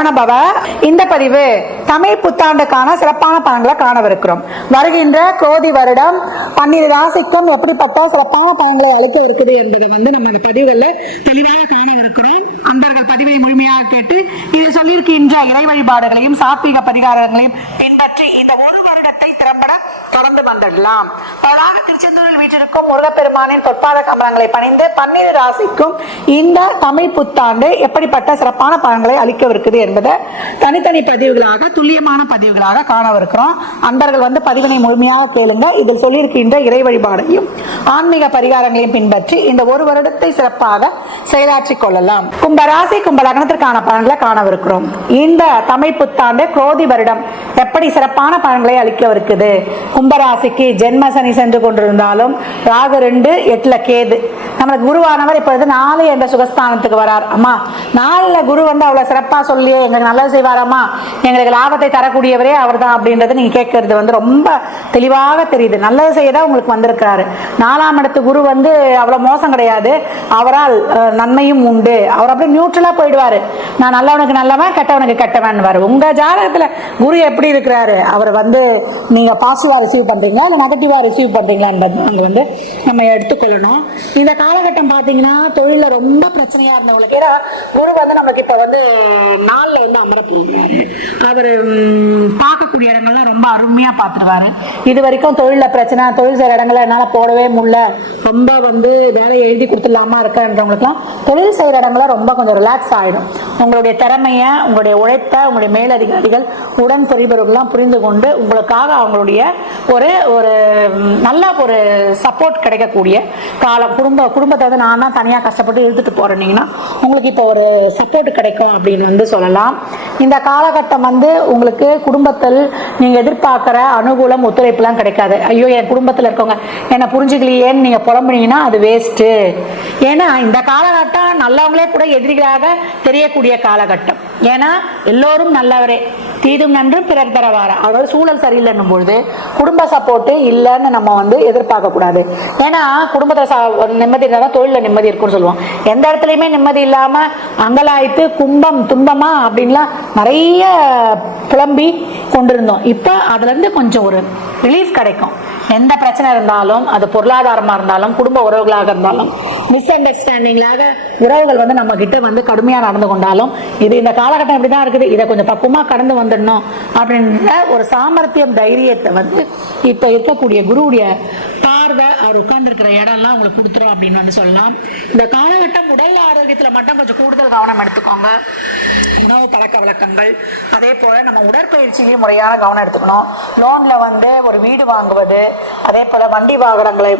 சரவணபவ. இந்த பதிவு தமிழ் புத்தாண்டுக்கான சிறப்பான பலன்களை காணவிருக்கிறோம். வருகின்ற குரோதி வருடம் 12 ராசிக்கும் எப்படிப்பட்ட சிறப்பான பலன்களை அளிக்க இருக்குது என்பதை நம்ம இந்த பதிவுகள்ல தெளிவாக காணவிருக்கிறோம். அன்பர்கள் பதிவை முழுமையாக கேட்டு இதில் சொல்லியிருக்கின்ற இறை வழிபாடுகளையும் சாத்வீக பரிகாரங்களையும் பின்பற்றி இந்த ஒரு வருடத்தை திறம்பட தொடர்ந்து வந்துடலாம். திருச்செந்தூரில் வீற்றிருக்கும் முருகப்பெருமானின் பொற்பாத கமலங்களை பணிந்து 12 ராசிக்கும் இந்த தமிழ் புத்தாண்டு எப்படிப்பட்ட சிறப்பான பலன்களை அளிக்கவிருக்குது என்பதை தனித்தனி பதிவுகளாக துல்லியமான பதிவுகளாக காணவிருக்கிறோம். அன்பர்கள் பதிவினை முழுமையாக கேளுங்க. இதில் சொல்லியிருக்கின்ற இறை வழிபாடையும் ஆன்மீக பரிகாரங்களையும் பின்பற்றி இந்த ஒரு வருடத்தை சிறப்பாக செயலாற்றிக் கொள்ளலாம். கும்பராசி கும்ப லக்னத்திற்கான பலன்களை காணவிருக்கிறோம். இந்த தமிழ் புத்தாண்டு குரோதி வருடம் எப்படி சிறப்பான பலன்களை அளிக்கவிருக்குது. கும்பராசிக்கு ஜென்ம சனி சென்று கொண்டிருந்தாலும் ராகு 2 8ல கேது. நமக்கு குருவானவர் இப்பொழுது 4 என்ற சுகஸ்தானத்துக்கு வரார். அம்மா 4ல குரு அவ்வளவு சிறப்பா சொல்லி எங்களுக்கு நல்லது செய்வாராமா, எங்களுக்கு லாபத்தை தரக்கூடியவரே அவர் தான் அப்படின்றது நீங்க கேட்கறது ரொம்ப தெளிவாக தெரியுது. நல்லது செய்யதான் உங்களுக்கு வந்திருக்கிறாரு. 4ஆம் இடத்து குரு அவ்வளவு மோசம் கிடையாது. அவரால் நன்மையும் உண்டு. அவர் அப்படியே நியூட்ரலா போயிடுவாரு. நான் நல்லவனுக்கு நல்லவன் கெட்டவனுக்கு கெட்டவன் வரும். உங்க ஜாதகத்துல குரு எப்படி இருக்கிறாரு, அவர் நீங்க பாசிட்டிவா ரிசீவ் பண்றீங்களா இல்ல நெகட்டிவா ரிசீவ் பண்றீங்களா என்பது நம்ம எடுத்துக்கொள்ளணும். இந்த காலகட்டம் பாத்தீங்கன்னா தொழில ரொம்ப பிரச்சனையா இருந்தவங்களுக்கு, ஏன்னா குரு நமக்கு இப்ப 4ல அமர போகிறாரு. அவர் பார்க்கக்கூடிய இடங்கள்லாம் ரொம்ப அருமையா பார்த்துருவாரு. இது வரைக்கும் தொழில பிரச்சனை, தொழில் செய்யற இடங்கள்ல என்னால போடவே முடியல, ரொம்ப வேலையை எழுதி கொடுத்துடலாமா இருக்கன்றவங்களுக்குலாம் தொழில் செய்யற இடங்கள ரொம்ப கொஞ்சம் ரிலாக்ஸ் ஆயிடும். உங்களுடைய திறமைய, உங்களுடைய உழைப்ப, உங்களுடைய மேலதிகாரிகள் உடன் புரிபவர்கள்லாம் புரிந்து கொண்டு உங்களுக்காக அவங்களுடைய ஒரு நல்ல ஒரு சப்போர்ட் கிடைக்கக்கூடிய காலம். குடும்பத்தை நான் தான் தனியா கஷ்டப்பட்டு இழுத்துட்டு போறீங்கன்னா உங்களுக்கு இப்போ ஒரு சப்போர்ட் கிடைக்கும் அப்படின்னு சொல்லலாம். இந்த காலகட்டம் உங்களுக்கு குடும்பத்தில் நீங்க எதிர்பார்க்கிற அனுகூலம் ஒத்துழைப்புலாம் கிடைக்காது. ஐயோ என் குடும்பத்தில் இருக்கவங்க என்ன புரிஞ்சுக்கலையேன்னு நீங்க புலம்புனீங்கன்னா அது வேஸ்ட். ஏன்னா இந்த காலகட்டம் நல்லவங்களே கூட எதிரிகளாக தெரியக்கூடிய காலகட்டம். ஏன்னா எல்லோரும் நல்லவரே, தீதும் நன்று பிறர் தரவார. அதாவது சூழல் சரியில்லைன்னும் பொழுது குடும்ப சப்போர்ட் இல்லைன்னு நம்ம எதிர்பார்க்க கூடாது. ஏன்னா குடும்பத்தை நிம்மதி இருந்தால் தொழில நிம்மதி இருக்குன்னு சொல்லுவோம். எந்த இடத்துலயுமே நிம்மதி இல்லாம அங்கலாய்த்து கும்பம் துன்பமா அப்படின்லாம் நிறைய புலம்பி கொண்டிருந்தோம். இப்ப அதுல இருந்து கொஞ்சம் ஒரு ரிலீஃப் கிடைக்கும். எந்த பிரச்சனை இருந்தாலும், அது பொருளாதாரமா இருந்தாலும், குடும்ப உறவுகளாக இருந்தாலும், மிஸ் அண்டர்ஸ்டாண்டிங்காக உறவுகள் நம்ம கிட்ட கடுமையா நடந்து கொண்டாலும், இது இந்த காலகட்டம் இப்படிதான் இருக்குது, இதை கொஞ்சம் பக்குவமா கடந்து வந்துடணும் அப்படின்ற ஒரு சாமர்த்தியம் தைரியத்தை இப்ப இருக்கக்கூடிய குருவுடைய பார்வை, அவர் உட்கார்ந்து இருக்கிற இடம் எல்லாம் உங்களுக்கு கொடுத்துரும் அப்படின்னு சொல்லலாம். இந்த காலகட்டம் உடல் ஆரோக்கியத்துல மட்டும் கொஞ்சம் கூடுதல் கவனம் எடுத்துக்கோங்க. உணவு பழக்க வழக்கங்கள், அதே போல நம்ம உடற்பயிற்சியிலையும் முறையான கவனம் எடுத்துக்கணும். லோன்ல ஒரு வீடு வாங்குவது, அதே போல வண்டி வாகனங்களை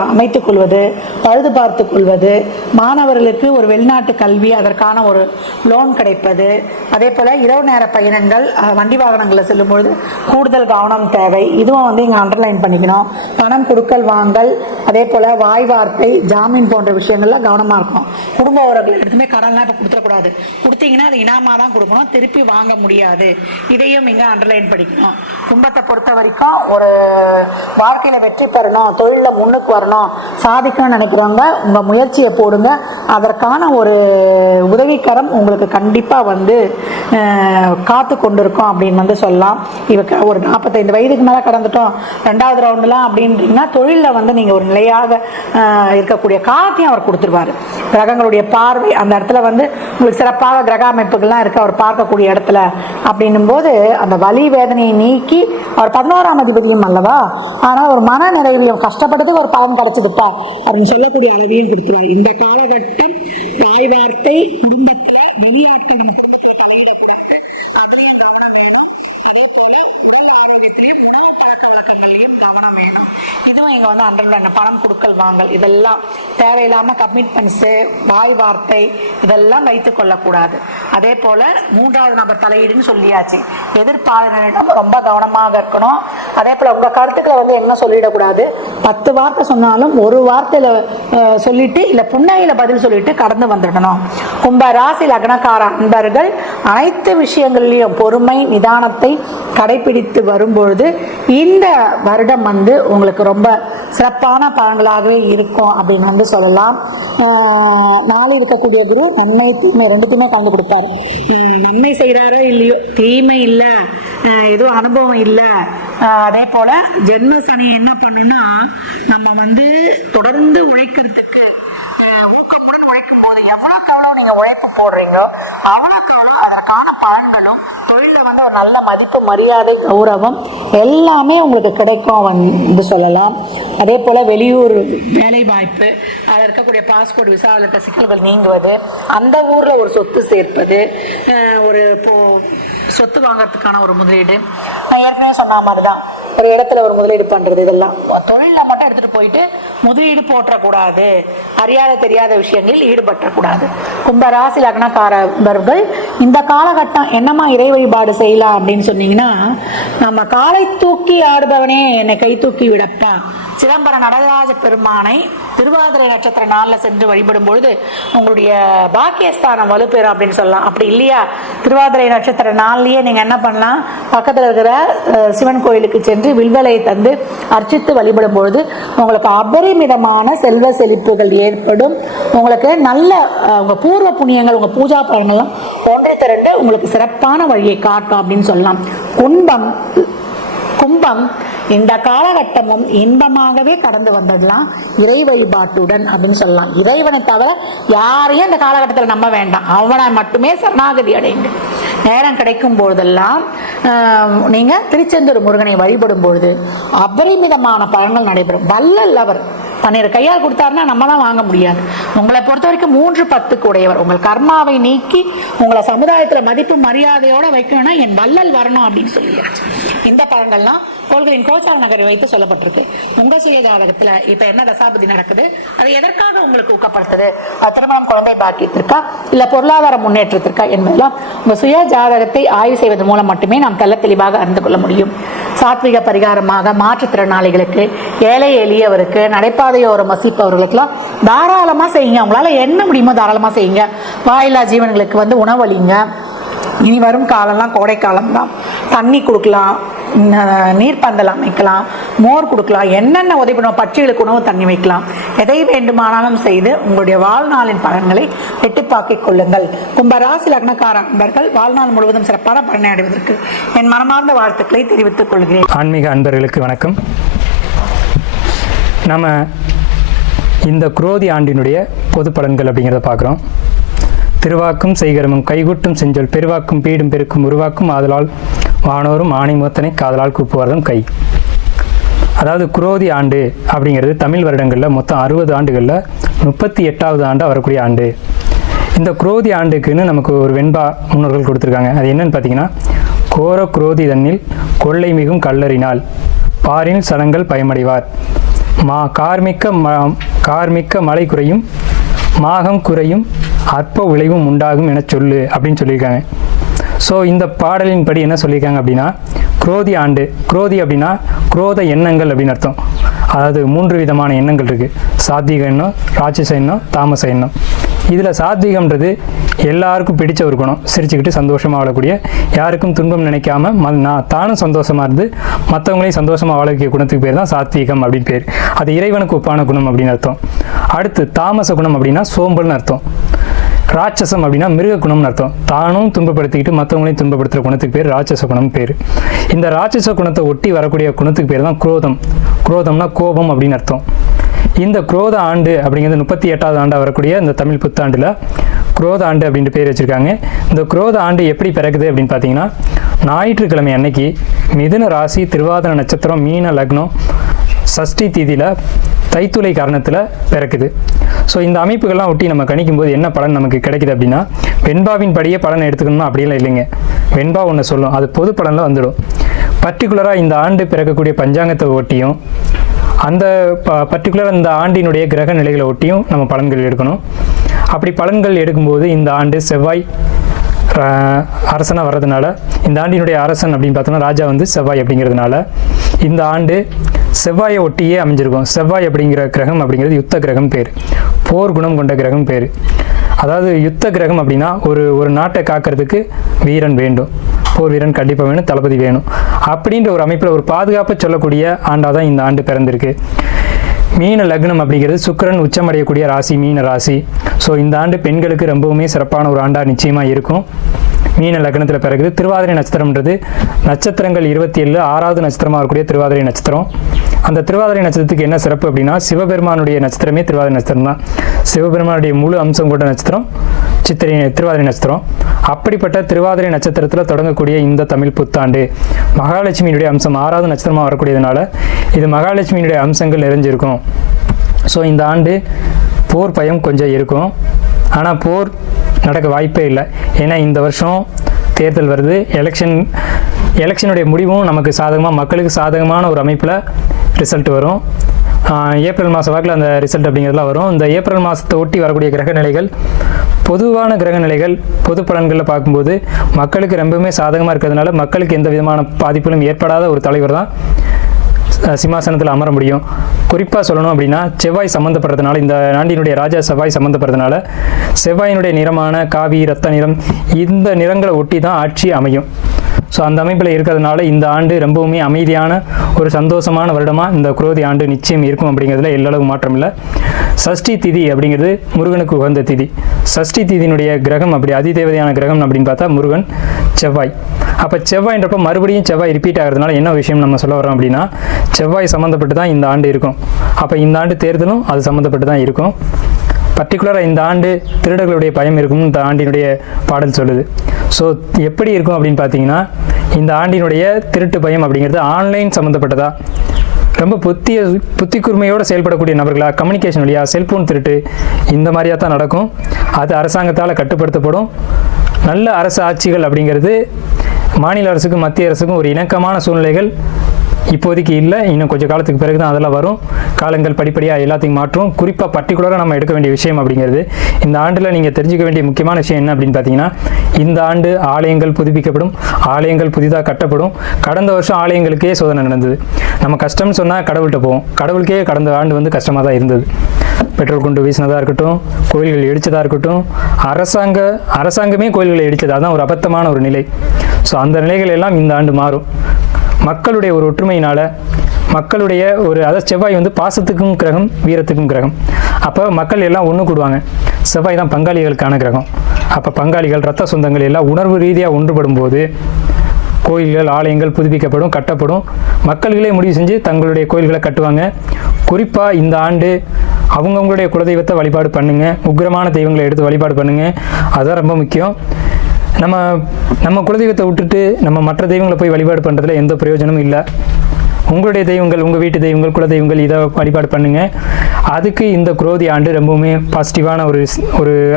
அமைத்துக் கொள்வது, பழுது பார்த்துக் கொள்வது, மாணவர்களுக்கு ஒரு வெளிநாட்டு கல்வி அதற்கான ஒரு லோன் கிடைப்பது, அதே போல இரவு நேர பயணங்கள் வண்டி வாகனங்களில் செல்லும் பொழுது கூடுதல் கவனம் தேவை. இதுவும் இங்க அண்டர்லைன் பண்ணிக்கணும். பணம் கொடுக்கல் வாங்கல், அதே போல வாய் வார்த்தை, ஜாமீன் போன்ற விஷயங்கள்ல கவனமா இருக்கும். குடும்ப உறவுகள் எடுத்துமே கடன்லாம் இப்ப கொடுத்துடக்கூடாது. கொடுத்தீங்கன்னா அது இனாமா தான் கொடுக்கணும், திருப்பி வாங்க முடியாது. இதையும் இங்க அண்டர்லைன் பண்ணிக்கணும். குடும்பத்தை பொறுத்த வரைக்கும் ஒரு வாழ்க்கையில வெற்றி பெறணும், தொழில முன்னுக்கு வரணும், சாதிக்கணும்னு நினைக்கிறவங்க உங்க முயற்சியை போடுங்க. அதற்கான ஒரு உதவிக்கரம் உங்களுக்கு கண்டிப்பா காத்து கொண்டிருக்கும் அப்படின்னு சொல்லலாம். இவக்கு ஒரு 45 வயதுக்கு மேல கடந்துட்டோம், 2வது ரவுண்ட்லாம் அப்படின்றீங்கன்னா தொழில நீங்க ஒரு நிலையாக இருக்கக்கூடிய காலத்தையும் அவர் கொடுத்துருவாரு. கிரகங்களுடைய பார்வை அந்த இடத்துல உங்களுக்கு சிறப்பாக கிரக அமைப்புகள்லாம் இருக்கு அவர் பார்க்கக்கூடிய இடத்துல. அப்படின்னும் போது அந்த வலி வேதனையை நீக்கி அவர் 11ஆம் அதிபதியும் அல்லவா, ஆனா ஒரு மன நிறைவிலையும் கஷ்டப்பட்டதுக்கு ஒரு பலன் கிடைச்சதுப்பா அப்படின்னு சொல்லக்கூடிய அளவையும் கொடுத்துருவார். இந்த காலகட்டம் தாய் வார்த்தை, குடும்பத்துல வெளியாட்கள் நம்ம குடும்பத்தில் தலையிடக்கூடாது, அதுலயும் கவனம் வேணும். அதே போல உடல் ஆரோக்கியத்திலையும் உணவு பழக்க வழக்கங்களையும் கவனம் வேணும். இதுவும் இங்க அண்டர்லைன். பணம் கொடுக்கல் வாங்கல், இதெல்லாம் தேவையில்லாம கமிட்மெண்ட்ஸ், வாய் வார்த்தை இதெல்லாம் வைத்துக் கொள்ளக்கூடாது. அதே போல 3வது நபர் தலையீடுன்னு சொல்லியாச்சு. எதிர்ப்பாளர்களிடம் ரொம்ப கவனமாக இருக்கணும். அதே போல உங்க கருத்துக்களை என்ன சொல்லிடக்கூடாது. 10 வார்த்தை சொன்னாலும் ஒரு வார்த்தையில சொல்லிட்டு இல்ல புன்னகையில பதில் சொல்லிட்டு கடந்து வந்துடணும். கும்ப ராசி லக்னக்கார அன்பர்கள் அனைத்து விஷயங்களிலும் பொறுமை நிதானத்தை கடைபிடித்து வரும்பொழுது இந்த வருடம் உங்களுக்கு ரொம்ப சிறப்பான பலன்களாகவே இருக்கும் அப்படின்னு வந்து சொல்லலாம். நாளை இருக்கக்கூடிய குரு நன்மை தீமை ரெண்டுத்தையுமே கலந்து கொடுப்பாரு. நன்மை செய்யறாரோ இல்லையோ, தீமை இல்லை, எதுவும் அனுபவம் இல்லை. அதே போல ஜென்ம சனி என்ன பண்ணுன்னா நம்ம வந்து தொடர்ந்து உழைக்கிறதுக்கு ஊக்கமுடன் உழைக்கும் போது எவ்வளவுக்கு எவ்வளவு நீங்க உழைப்பு போடுறீங்களோ அவ்வளவுக்கு எவ்வளவு அதற்கான பலன்களும் தொழில வந்து ஒரு நல்ல மதிப்பு, மரியாதை, கௌரவம் எல்லாமே உங்களுக்கு கிடைக்கும் வந்து சொல்லலாம். அதே போல வெளியூர் வேலை வாய்ப்பு, அதில் இருக்கக்கூடிய பாஸ்போர்ட் விசாவில் இருக்க சிக்கல்கள் நீங்குவது, அந்த ஊர்ல ஒரு சொத்து சேர்ப்பது, ஒரு சொத்து வாங்கறதுக்கான ஒரு முதலீடு, நான் ஏற்கனவே சொன்ன மாதிரிதான் ஒரு இடத்துல ஒரு முதலீடு பண்றது, இதெல்லாம் தொழில மட்டும் எடுத்துட்டு போயிட்டு முதலீடு போற்றக்கூடாது, அறியாத தெரியாத விஷயங்களில் ஈடுபற்றக்கூடாது. கும்பராசி லக்னக்காரர்கள் இந்த காலகட்டம் என்னமா இறை வழிபாடு செய்யலாம் அப்படின்னு சொன்னீங்கன்னா, நம்ம காலை தூக்கி ஆடுபவனே என்னை கை தூக்கி விடப்பா, சிதம்பரம் நடராஜ பெருமானை திருவாதிரை நட்சத்திர நாளில் சென்று வழிபடும் பொழுது உங்களுடைய பாக்கியஸ்தானம் வலுப்பெறும் அப்படின்னு சொல்லலாம். அப்படி இல்லையா, திருவாதிரை நட்சத்திர நாள்லயே நீங்க என்ன பண்ணலாம், பக்கத்தில் இருக்கிற சிவன் கோயிலுக்கு சென்று வில்வலையை தந்து அர்ச்சித்து வழிபடும் பொழுது உங்களுக்கு அபரிமிதமான செல்வ செழிப்புகள் ஏற்படும். உங்களுக்கு நல்ல உங்க பூர்வ புண்ணியங்கள், உங்க பூஜா பலன்கள்லாம் ஒன்றை திரண்டு உங்களுக்கு சிறப்பான வழியை காட்டும் அப்படின்னு சொல்லலாம். கும்பம் இந்த காலகட்டமும் இன்பமாகவே கடந்து வந்ததுலாம் இறை வழிபாட்டுடன் அப்படின்னு சொல்லலாம். இறைவனை தவிர யாரையும் இந்த காலகட்டத்தில் நம்ப வேண்டாம், அவனை மட்டுமே சரணாகதி அடைந்து நேரம் கிடைக்கும் போதெல்லாம் நீங்க திருச்செந்தூர் முருகனை வழிபடும் பொழுது அபரிமிதமான பலன்கள் நடைபெறும். வல்லல் அவர் தண்ணீர் கையால் கொடுத்தாருன்னா நம்ம தான் வாங்க முடியாது. உங்களை பொறுத்த வரைக்கும் 3-10 உடையவர். உங்கள் கர்மாவை நீக்கி உங்களை சமுதாயத்துல மதிப்பு மரியாதையோட வைக்கணும்னா என் வல்லல் வரணும் அப்படின்னு சொல்லியாச்சு. இந்த பலன்கள்லாம் கோள்களின் கோச்சார நகரை வைத்து சொல்லப்பட்டிருக்கு. உங்க சுய ஜாதகத்துல இப்ப என்ன தசாபதி நடக்குது, அதை எதற்காக உங்களுக்கு ஊக்கப்படுத்துது, திருமணம், குழந்தை பாக்கியத்திற்கா இல்ல பொருளாதார முன்னேற்றத்திற்கா என்பதெல்லாம் உங்க சுய ஜாதகத்தை ஆய்வு செய்வதன் மூலம் மட்டுமே நாம் தெல்ல தெளிவாக அறிந்து கொள்ள முடியும். சாத்விக பரிகாரமாக மாற்றுத்திறனாளிகளுக்கு, ஏழை எளியவருக்கு, நடைபாதையோரம் வசிப்பவர்களுக்கெல்லாம் தாராளமா செய்யுங்க. உங்களால என்ன முடியுமோ தாராளமா செய்யுங்க. வாயில்லா ஜீவன்களுக்கு வந்து உணவளிங்க. இனி வரும் காலம்லாம் கோடை காலம் தான். தண்ணி கொடுக்கலாம், நீர்ப்பந்தல் அமைக்கலாம், மோர் கொடுக்கலாம், என்னென்ன உதவி பண்ணுவோம், பட்சிகளுக்கு உணவு தண்ணி வைக்கலாம். எதை வேண்டுமானாலும் செய்து உங்களுடைய வாழ்நாளின் பலன்களை எட்டிப்பாக்கிக் கொள்ளுங்கள். கும்பராசி லக்னக்காரர்கள் வாழ்நாள் முழுவதும் சிறப்பான பலனை அடைவதற்கு என் மனமார்ந்த வாழ்த்துக்களை தெரிவித்துக் கொள்கிறேன். ஆன்மீக அன்பர்களுக்கு வணக்கம். நம்ம இந்த குரோதி ஆண்டினுடைய பொது பலன்கள் அப்படிங்கிறத பார்க்குறோம். திருவாக்கும் செய்கரமும் கைகூட்டும் செஞ்சொல் பெருவாக்கும் பீடும் பெருக்கும் உருவாக்கும் ஆதலால் வானோரும் ஆணை மூத்தனை காதலால் கூப்புவதும் கை. அதாவது குரோதி ஆண்டு அப்படிங்கிறது தமிழ் வருடங்களில் மொத்தம் 60 ஆண்டுகளில் 38வது ஆண்டாக வரக்கூடிய ஆண்டு. இந்த குரோதி ஆண்டுக்குன்னு நமக்கு ஒரு வெண்பா முன்னோர்கள் கொடுத்துருக்காங்க. அது என்னன்னு பார்த்தீங்கன்னா, கோர குரோதி தன்னில் கொள்ளை மிகும் கல்லறினால் பாரில் சடங்கள் பயமடைவார், கார்மிக்க மழை குறையும், மாகம் குறையும், அற்ப விளைவும் உண்டாகும் என சொல்லு அப்படின்னு சொல்லியிருக்காங்க. ஸோ இந்த பாடலின் படி என்ன சொல்லியிருக்காங்க அப்படின்னா, குரோதி ஆண்டு, குரோதி அப்படின்னா குரோத எண்ணங்கள் அப்படின்னு அர்த்தம். அதாவது 3 விதமான எண்ணங்கள் இருக்குது. சாத்வீக எண்ணம், ராட்சச எண்ணம், தாமச எண்ணம். இதில் சாத்வீகம்ன்றது எல்லாருக்கும் பிடிச்ச ஒரு குணம். சிரிச்சுக்கிட்டு சந்தோஷமாக வாழக்கூடிய, யாருக்கும் துன்பம் நினைக்காம நான் தானும் சந்தோஷமாக இருந்து மற்றவங்களையும் சந்தோஷமாக வாழ வைக்க குணத்துக்கு பேர் தான் சாத்வீகம் அப்படின்னு பேர். அது இறைவனுக்கு ஒப்பான குணம் அப்படின்னு அர்த்தம். அடுத்து தாமச குணம் அப்படின்னா சோம்பல்னு அர்த்தம். ராட்சசம் அப்படின்னா மிருக குணம்னு அர்த்தம். தானும் துன்பப்படுத்திக்கிட்டு மற்றவங்களையும் துன்பப்படுத்துகிற குணத்துக்கு பேர் ராட்சச குணம் பேர். இந்த ராட்சச குணத்தை ஒட்டி வரக்கூடிய குணத்துக்கு பேர் தான் குரோதம். குரோதம்னா கோபம் அப்படின்னு அர்த்தம். இந்த குரோத ஆண்டு அப்படிங்கிறது 38வது ஆண்டாக வரக்கூடிய இந்த தமிழ் புத்தாண்டில் குரோத ஆண்டு அப்படின்ட்டு பேர் வச்சுருக்காங்க. இந்த குரோத ஆண்டு எப்படி பிறகுது அப்படின்னு பார்த்தீங்கன்னா, ஞாயிற்றுக்கிழமை அன்னைக்கு மிதுன ராசி, திருவாதிரை நட்சத்திரம், மீன லக்னம், சஷ்டி தீதியில் தைத்துளை காரணத்தில் பிறக்குது. ஸோ இந்த அமைப்புகள்லாம் ஒட்டி நம்ம கணிக்கும் போது என்ன பலன் நமக்கு கிடைக்குது அப்படின்னா, வெண்பாவின் படியே பலனை எடுத்துக்கணும்னா அப்படியெல்லாம் இல்லைங்க. வெண்பா ஒன்று சொல்லும், அது பொது பலனில் வந்துடும். பர்டிகுலராக இந்த ஆண்டு பிறக்கக்கூடிய பஞ்சாங்கத்தை ஒட்டியும் அந்த பர்டிகுலர் இந்த ஆண்டினுடைய கிரக நிலைகளை ஒட்டியும் நம்ம பலன்கள் எடுக்கணும். அப்படி பலன்கள் எடுக்கும்போது இந்த ஆண்டு செவ்வாய் அரசனாக வர்றதுனால, இந்த ஆண்டினுடைய அரசன் அப்படின்னு பார்த்தோன்னா ராஜா வந்து செவ்வாய் அப்படிங்கிறதுனால இந்த ஆண்டு செவ்வாயை ஒட்டியே அமைஞ்சிருக்கும். செவ்வாய் அப்படிங்கிற கிரகம் அப்படிங்கிறது யுத்த கிரகம் பேர், போர் குணம் கொண்ட கிரகம் பேர். அதாவது யுத்த கிரகம் அப்படின்னா ஒரு நாட்டை காக்கிறதுக்கு வீரன் வேண்டும், போர் வீரன் கண்டிப்பாக வேணும், தளபதி வேணும். அப்படின்ற ஒரு அமைப்பில் ஒரு பாதுகாப்பை சொல்லக்கூடிய ஆண்டாக தான் இந்த ஆண்டு பிறந்திருக்கு. மீன லக்னம் அப்படிங்கிறது சுக்கிரன் உச்சமடையக்கூடிய ராசி மீன ராசி. ஸோ இந்த ஆண்டு பெண்களுக்கு ரொம்பவுமே சிறப்பான ஒரு ஆண்டாக நிச்சயமாக இருக்கும். மீன லக்னத்தில் பிறகுது. திருவாதிரை நட்சத்திரம்ன்றது நட்சத்திரங்கள் 27 6வது நட்சத்திரமாக இருக்கக்கூடிய திருவாதிரை நட்சத்திரம். அந்த திருவாதிரை நட்சத்திரத்துக்கு என்ன சிறப்பு அப்படின்னா, சிவபெருமானுடைய நட்சத்திரமே திருவாதிரை நட்சத்திரம் தான். சிவபெருமானுடைய முழு அம்சம் கொண்ட நட்சத்திரம் திருவாதிரை நட்சத்திரம். அப்படிப்பட்ட திருவாதிரை நட்சத்திரத்தில் தொடங்கக்கூடிய இந்த தமிழ் புத்தாண்டு மகாலட்சுமியினுடைய அம்சம் 6வது நட்சத்திரமாக வரக்கூடியதுனால இது மகாலட்சுமியினுடைய அம்சங்கள் நிறைஞ்சிருக்கும். ஸோ இந்த ஆண்டு போர் பயம் கொஞ்சம் இருக்கும். ஆனால் போர் நடக்க வாய்ப்பே இல்லை. ஏன்னா இந்த வருஷம் தேர்தல் வருது. எலெக்ஷனுடைய முடிவும் நமக்கு சாதகமாக, மக்களுக்கு சாதகமான ஒரு அமைப்பில் ரிசல்ட் வரும். ஏப்ரல் மாத வாக்கில் அந்த ரிசல்ட் அப்படிங்கிறதுலாம் வரும். இந்த ஏப்ரல் மாதத்தை ஒட்டி வரக்கூடிய கிரக நிலைகள், பொதுவான கிரக நிலைகள் பொது பலன்களில் பார்க்கும்போது மக்களுக்கு ரொம்பவுமே சாதகமாக இருக்கிறதுனால மக்களுக்கு எந்த விதமான பாதிப்புகளும் ஏற்படாத ஒரு தலைவர் தான் சிம்மாசனத்தில் அமர முடியும். குறிப்பாக சொல்லணும் அப்படின்னா செவ்வாய் சம்மந்தப்படுறதுனால, இந்த ஆண்டினுடைய ராஜா செவ்வாய் சம்மந்தப்படுறதுனால செவ்வாயினுடைய நிறமான காவி, ரத்த நிறம், இந்த நிறங்களை ஒட்டி தான் ஆட்சி அமையும். ஸோ அந்த அமைப்பில் இருக்கிறதுனால இந்த ஆண்டு ரொம்பவுமே அமைதியான ஒரு சந்தோஷமான வருடமாக இந்த குரோதி ஆண்டு நிச்சயம் இருக்கும் அப்படிங்கிறதுல எல்லளவு மாற்றம் இல்லை. சஷ்டி திதி அப்படிங்கிறது முருகனுக்கு உகந்த திதி. சஷ்டி திதியினுடைய கிரகம் அப்படி அதிதேவதையான கிரகம் அப்படின்னு பார்த்தா முருகன், செவ்வாய். அப்போ செவ்வாய்ன்றப்ப மறுபடியும் செவ்வாய் ரிப்பீட் ஆகிறதுனால என்ன விஷயம் நம்ம சொல்ல வரோம் அப்படின்னா, செவ்வாய் சம்மந்தப்பட்டு தான் இந்த ஆண்டு இருக்கும். அப்போ இந்த ஆண்டு தேர்தலும் அது சம்மந்தப்பட்டு தான் இருக்கும். பர்டிகுலராக இந்த ஆண்டு திருடர்களுடைய பயம் இருக்கும்னு இந்த ஆண்டினுடைய பாடல் சொல்லுது. ஸோ எப்படி இருக்கும் அப்படின்னு பார்த்தீங்கன்னா, இந்த ஆண்டினுடைய திருட்டு பயம் அப்படிங்கிறது ஆன்லைன் சம்மந்தப்பட்டதா, ரொம்ப புத்தி கூர்மையோடு செயல்படக்கூடிய நபர்களா, கம்யூனிகேஷன் வழியா, செல்ஃபோன் திருட்டு, இந்த மாதிரியாக தான் நடக்கும். அது அரசாங்கத்தால் கட்டுப்படுத்தப்படும். நல்ல அரசு ஆட்சிகள் அப்படிங்கிறது மாநில அரசுக்கும் மத்திய அரசுக்கும் ஒரு இணக்கமான சூழ்நிலைகள் இப்போதைக்கு இல்லை. இன்னும் கொஞ்சம் காலத்துக்கு பிறகு தான் அதெல்லாம் வரும். காலங்கள் படிப்படியாக எல்லாத்தையும் மாற்றும். குறிப்பாக பர்டிகுலராக நம்ம எடுக்க வேண்டிய விஷயம் அப்படிங்கிறது, இந்த ஆண்டில் நீங்கள் தெரிஞ்சுக்க வேண்டிய முக்கியமான விஷயம் என்ன அப்படின்னு பார்த்தீங்கன்னா, இந்த ஆண்டு ஆலயங்கள் புதுப்பிக்கப்படும், ஆலயங்கள் புதிதாக கட்டப்படும். கடந்த வருஷம் ஆலயங்களுக்கே சோதனை நடந்தது. நம்ம கஷ்டம்னு சொன்னால் கடவுள்கிட்ட போவோம். கடவுளுக்கே கடந்த ஆண்டு வந்து கஷ்டமாக தான் இருந்தது. பெட்ரோல் கொண்டு வீசினதாக இருக்கட்டும், கோயில்கள் இடித்ததாக இருக்கட்டும், அரசாங்கமே கோயில்களை இடித்தது. அதுதான் ஒரு அபத்தமான ஒரு நிலை. ஸோ அந்த நிலைகள் எல்லாம் இந்த ஆண்டு மாறும். மக்களுடைய ஒரு ஒற்றுமையினால், மக்களுடைய ஒரு, அதாவது செவ்வாய் வந்து பாசத்துக்கும் கிரகம், வீரத்துக்கும் கிரகம். அப்போ மக்கள் எல்லாம் ஒன்று கூடுவாங்க. செவ்வாய் தான் பங்காளிகளுக்கான கிரகம். அப்போ பங்காளிகள், இரத்த சொந்தங்கள் எல்லாம் உணர்வு ரீதியாக ஒன்றுபடும் போது கோயில்கள், ஆலயங்கள் புதுப்பிக்கப்படும், கட்டப்படும். மக்கள்களே முடிவு செஞ்சு தங்களுடைய கோயில்களை கட்டுவாங்க. குறிப்பாக இந்த ஆண்டு அவங்கவுங்களுடைய குலதெய்வத்தை வழிபாடு பண்ணுங்க. உக்கிரமான தெய்வங்களை எடுத்து வழிபாடு பண்ணுங்க. அதுதான் ரொம்ப முக்கியம். நம்ம குலதெய்வத்தை விட்டுட்டு நம்ம மற்ற தெய்வங்களை போய் வழிபாடு பண்ணுறதுல எந்த பிரயோஜனமும் இல்லை. உங்களுடைய தெய்வங்கள், உங்கள் வீட்டு தெய்வங்கள், குலதெய்வங்கள், இதை வழிபாடு பண்ணுங்க. அதுக்கு இந்த குரோதி ஆண்டு ரொம்பவுமே பாசிட்டிவான ஒரு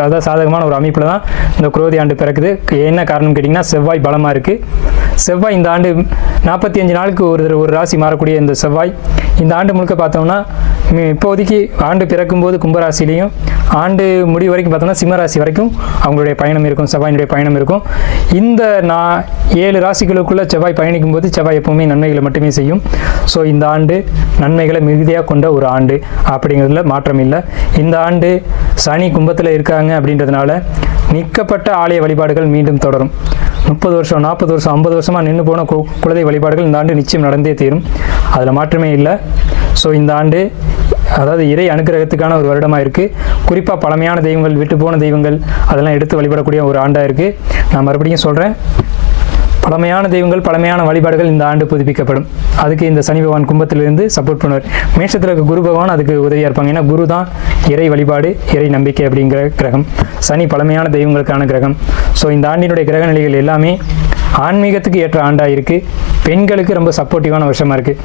அதாவது சாதகமான ஒரு அமைப்பில் தான் இந்த குரோதி ஆண்டு பிறக்குது. என்ன காரணம் கேட்டிங்கன்னா, செவ்வாய் பலமாக இருக்குது. செவ்வாய் இந்த ஆண்டு 45 நாளுக்கு ஒரு ராசி மாறக்கூடிய இந்த செவ்வாய் இந்த ஆண்டு முழுக்க பார்த்தோம்னா, இப்போதைக்கு ஆண்டு பிறக்கும்போது கும்பராசிலையும் ஆண்டு முடிவு வரைக்கும் பார்த்தோம்னா சிம்மராசி வரைக்கும் அவங்களுடைய பயணம் இருக்கும், செவ்வாயினுடைய பயணம் இருக்கும். இந்த 7 ராசிகளுக்குள்ள செவ்வாய் பயணிக்கும் போது செவ்வாய் எப்பவுமே நன்மைகளை மட்டுமே செய்யும். ஸோ இந்த ஆண்டு நன்மைகளை மிகுதியாக கொண்ட ஒரு ஆண்டு அப்படிங்கிறதுல மாற்றம் இல்லை. இந்த ஆண்டு சனி கும்பத்தில் இருக்காங்க அப்படின்றதுனால நிற்கப்பட்ட ஆலய வழிபாடுகள் மீண்டும் தொடரும். 30 வருஷம், 40 வருஷம், 50 வருஷமாக நின்று போன குலதெய்வ வழிபாடுகள் இந்த ஆண்டு நிச்சயம் நடந்தே தீரும். அதில் மாற்றமே இல்லை. ஸோ இந்த ஆண்டு அதாவது இறை அனுக்கிரகத்துக்கான ஒரு வருடமாக இருக்குது. குறிப்பாக பழமையான தெய்வங்கள், விட்டு போன தெய்வங்கள், அதெல்லாம் எடுத்து வழிபடக்கூடிய ஒரு ஆண்டாக இருக்குது. நான் மறுபடியும் சொல்கிறேன், பழமையான தெய்வங்கள், பழமையான வழிபாடுகள் இந்த ஆண்டு புதுப்பிக்கப்படும். அதுக்கு இந்த சனி பகவான் கும்பத்திலிருந்து சப்போர்ட் பண்ணுவார். மேஷத்தில் இருக்க குரு பகவான் அதுக்கு உதவியாக இருப்பாங்க. ஏன்னா குரு தான் இறை வழிபாடு, இறை நம்பிக்கை அப்படிங்கிற கிரகம். சனி பழமையான தெய்வங்களுக்கான கிரகம். ஸோ இந்த ஆண்டினுடைய கிரக நிலைகள் எல்லாமே ஆன்மீகத்துக்கு ஏற்ற ஆண்டாக இருக்குது. பெண்களுக்கு ரொம்ப சப்போர்ட்டிவான வருஷமாக இருக்குது.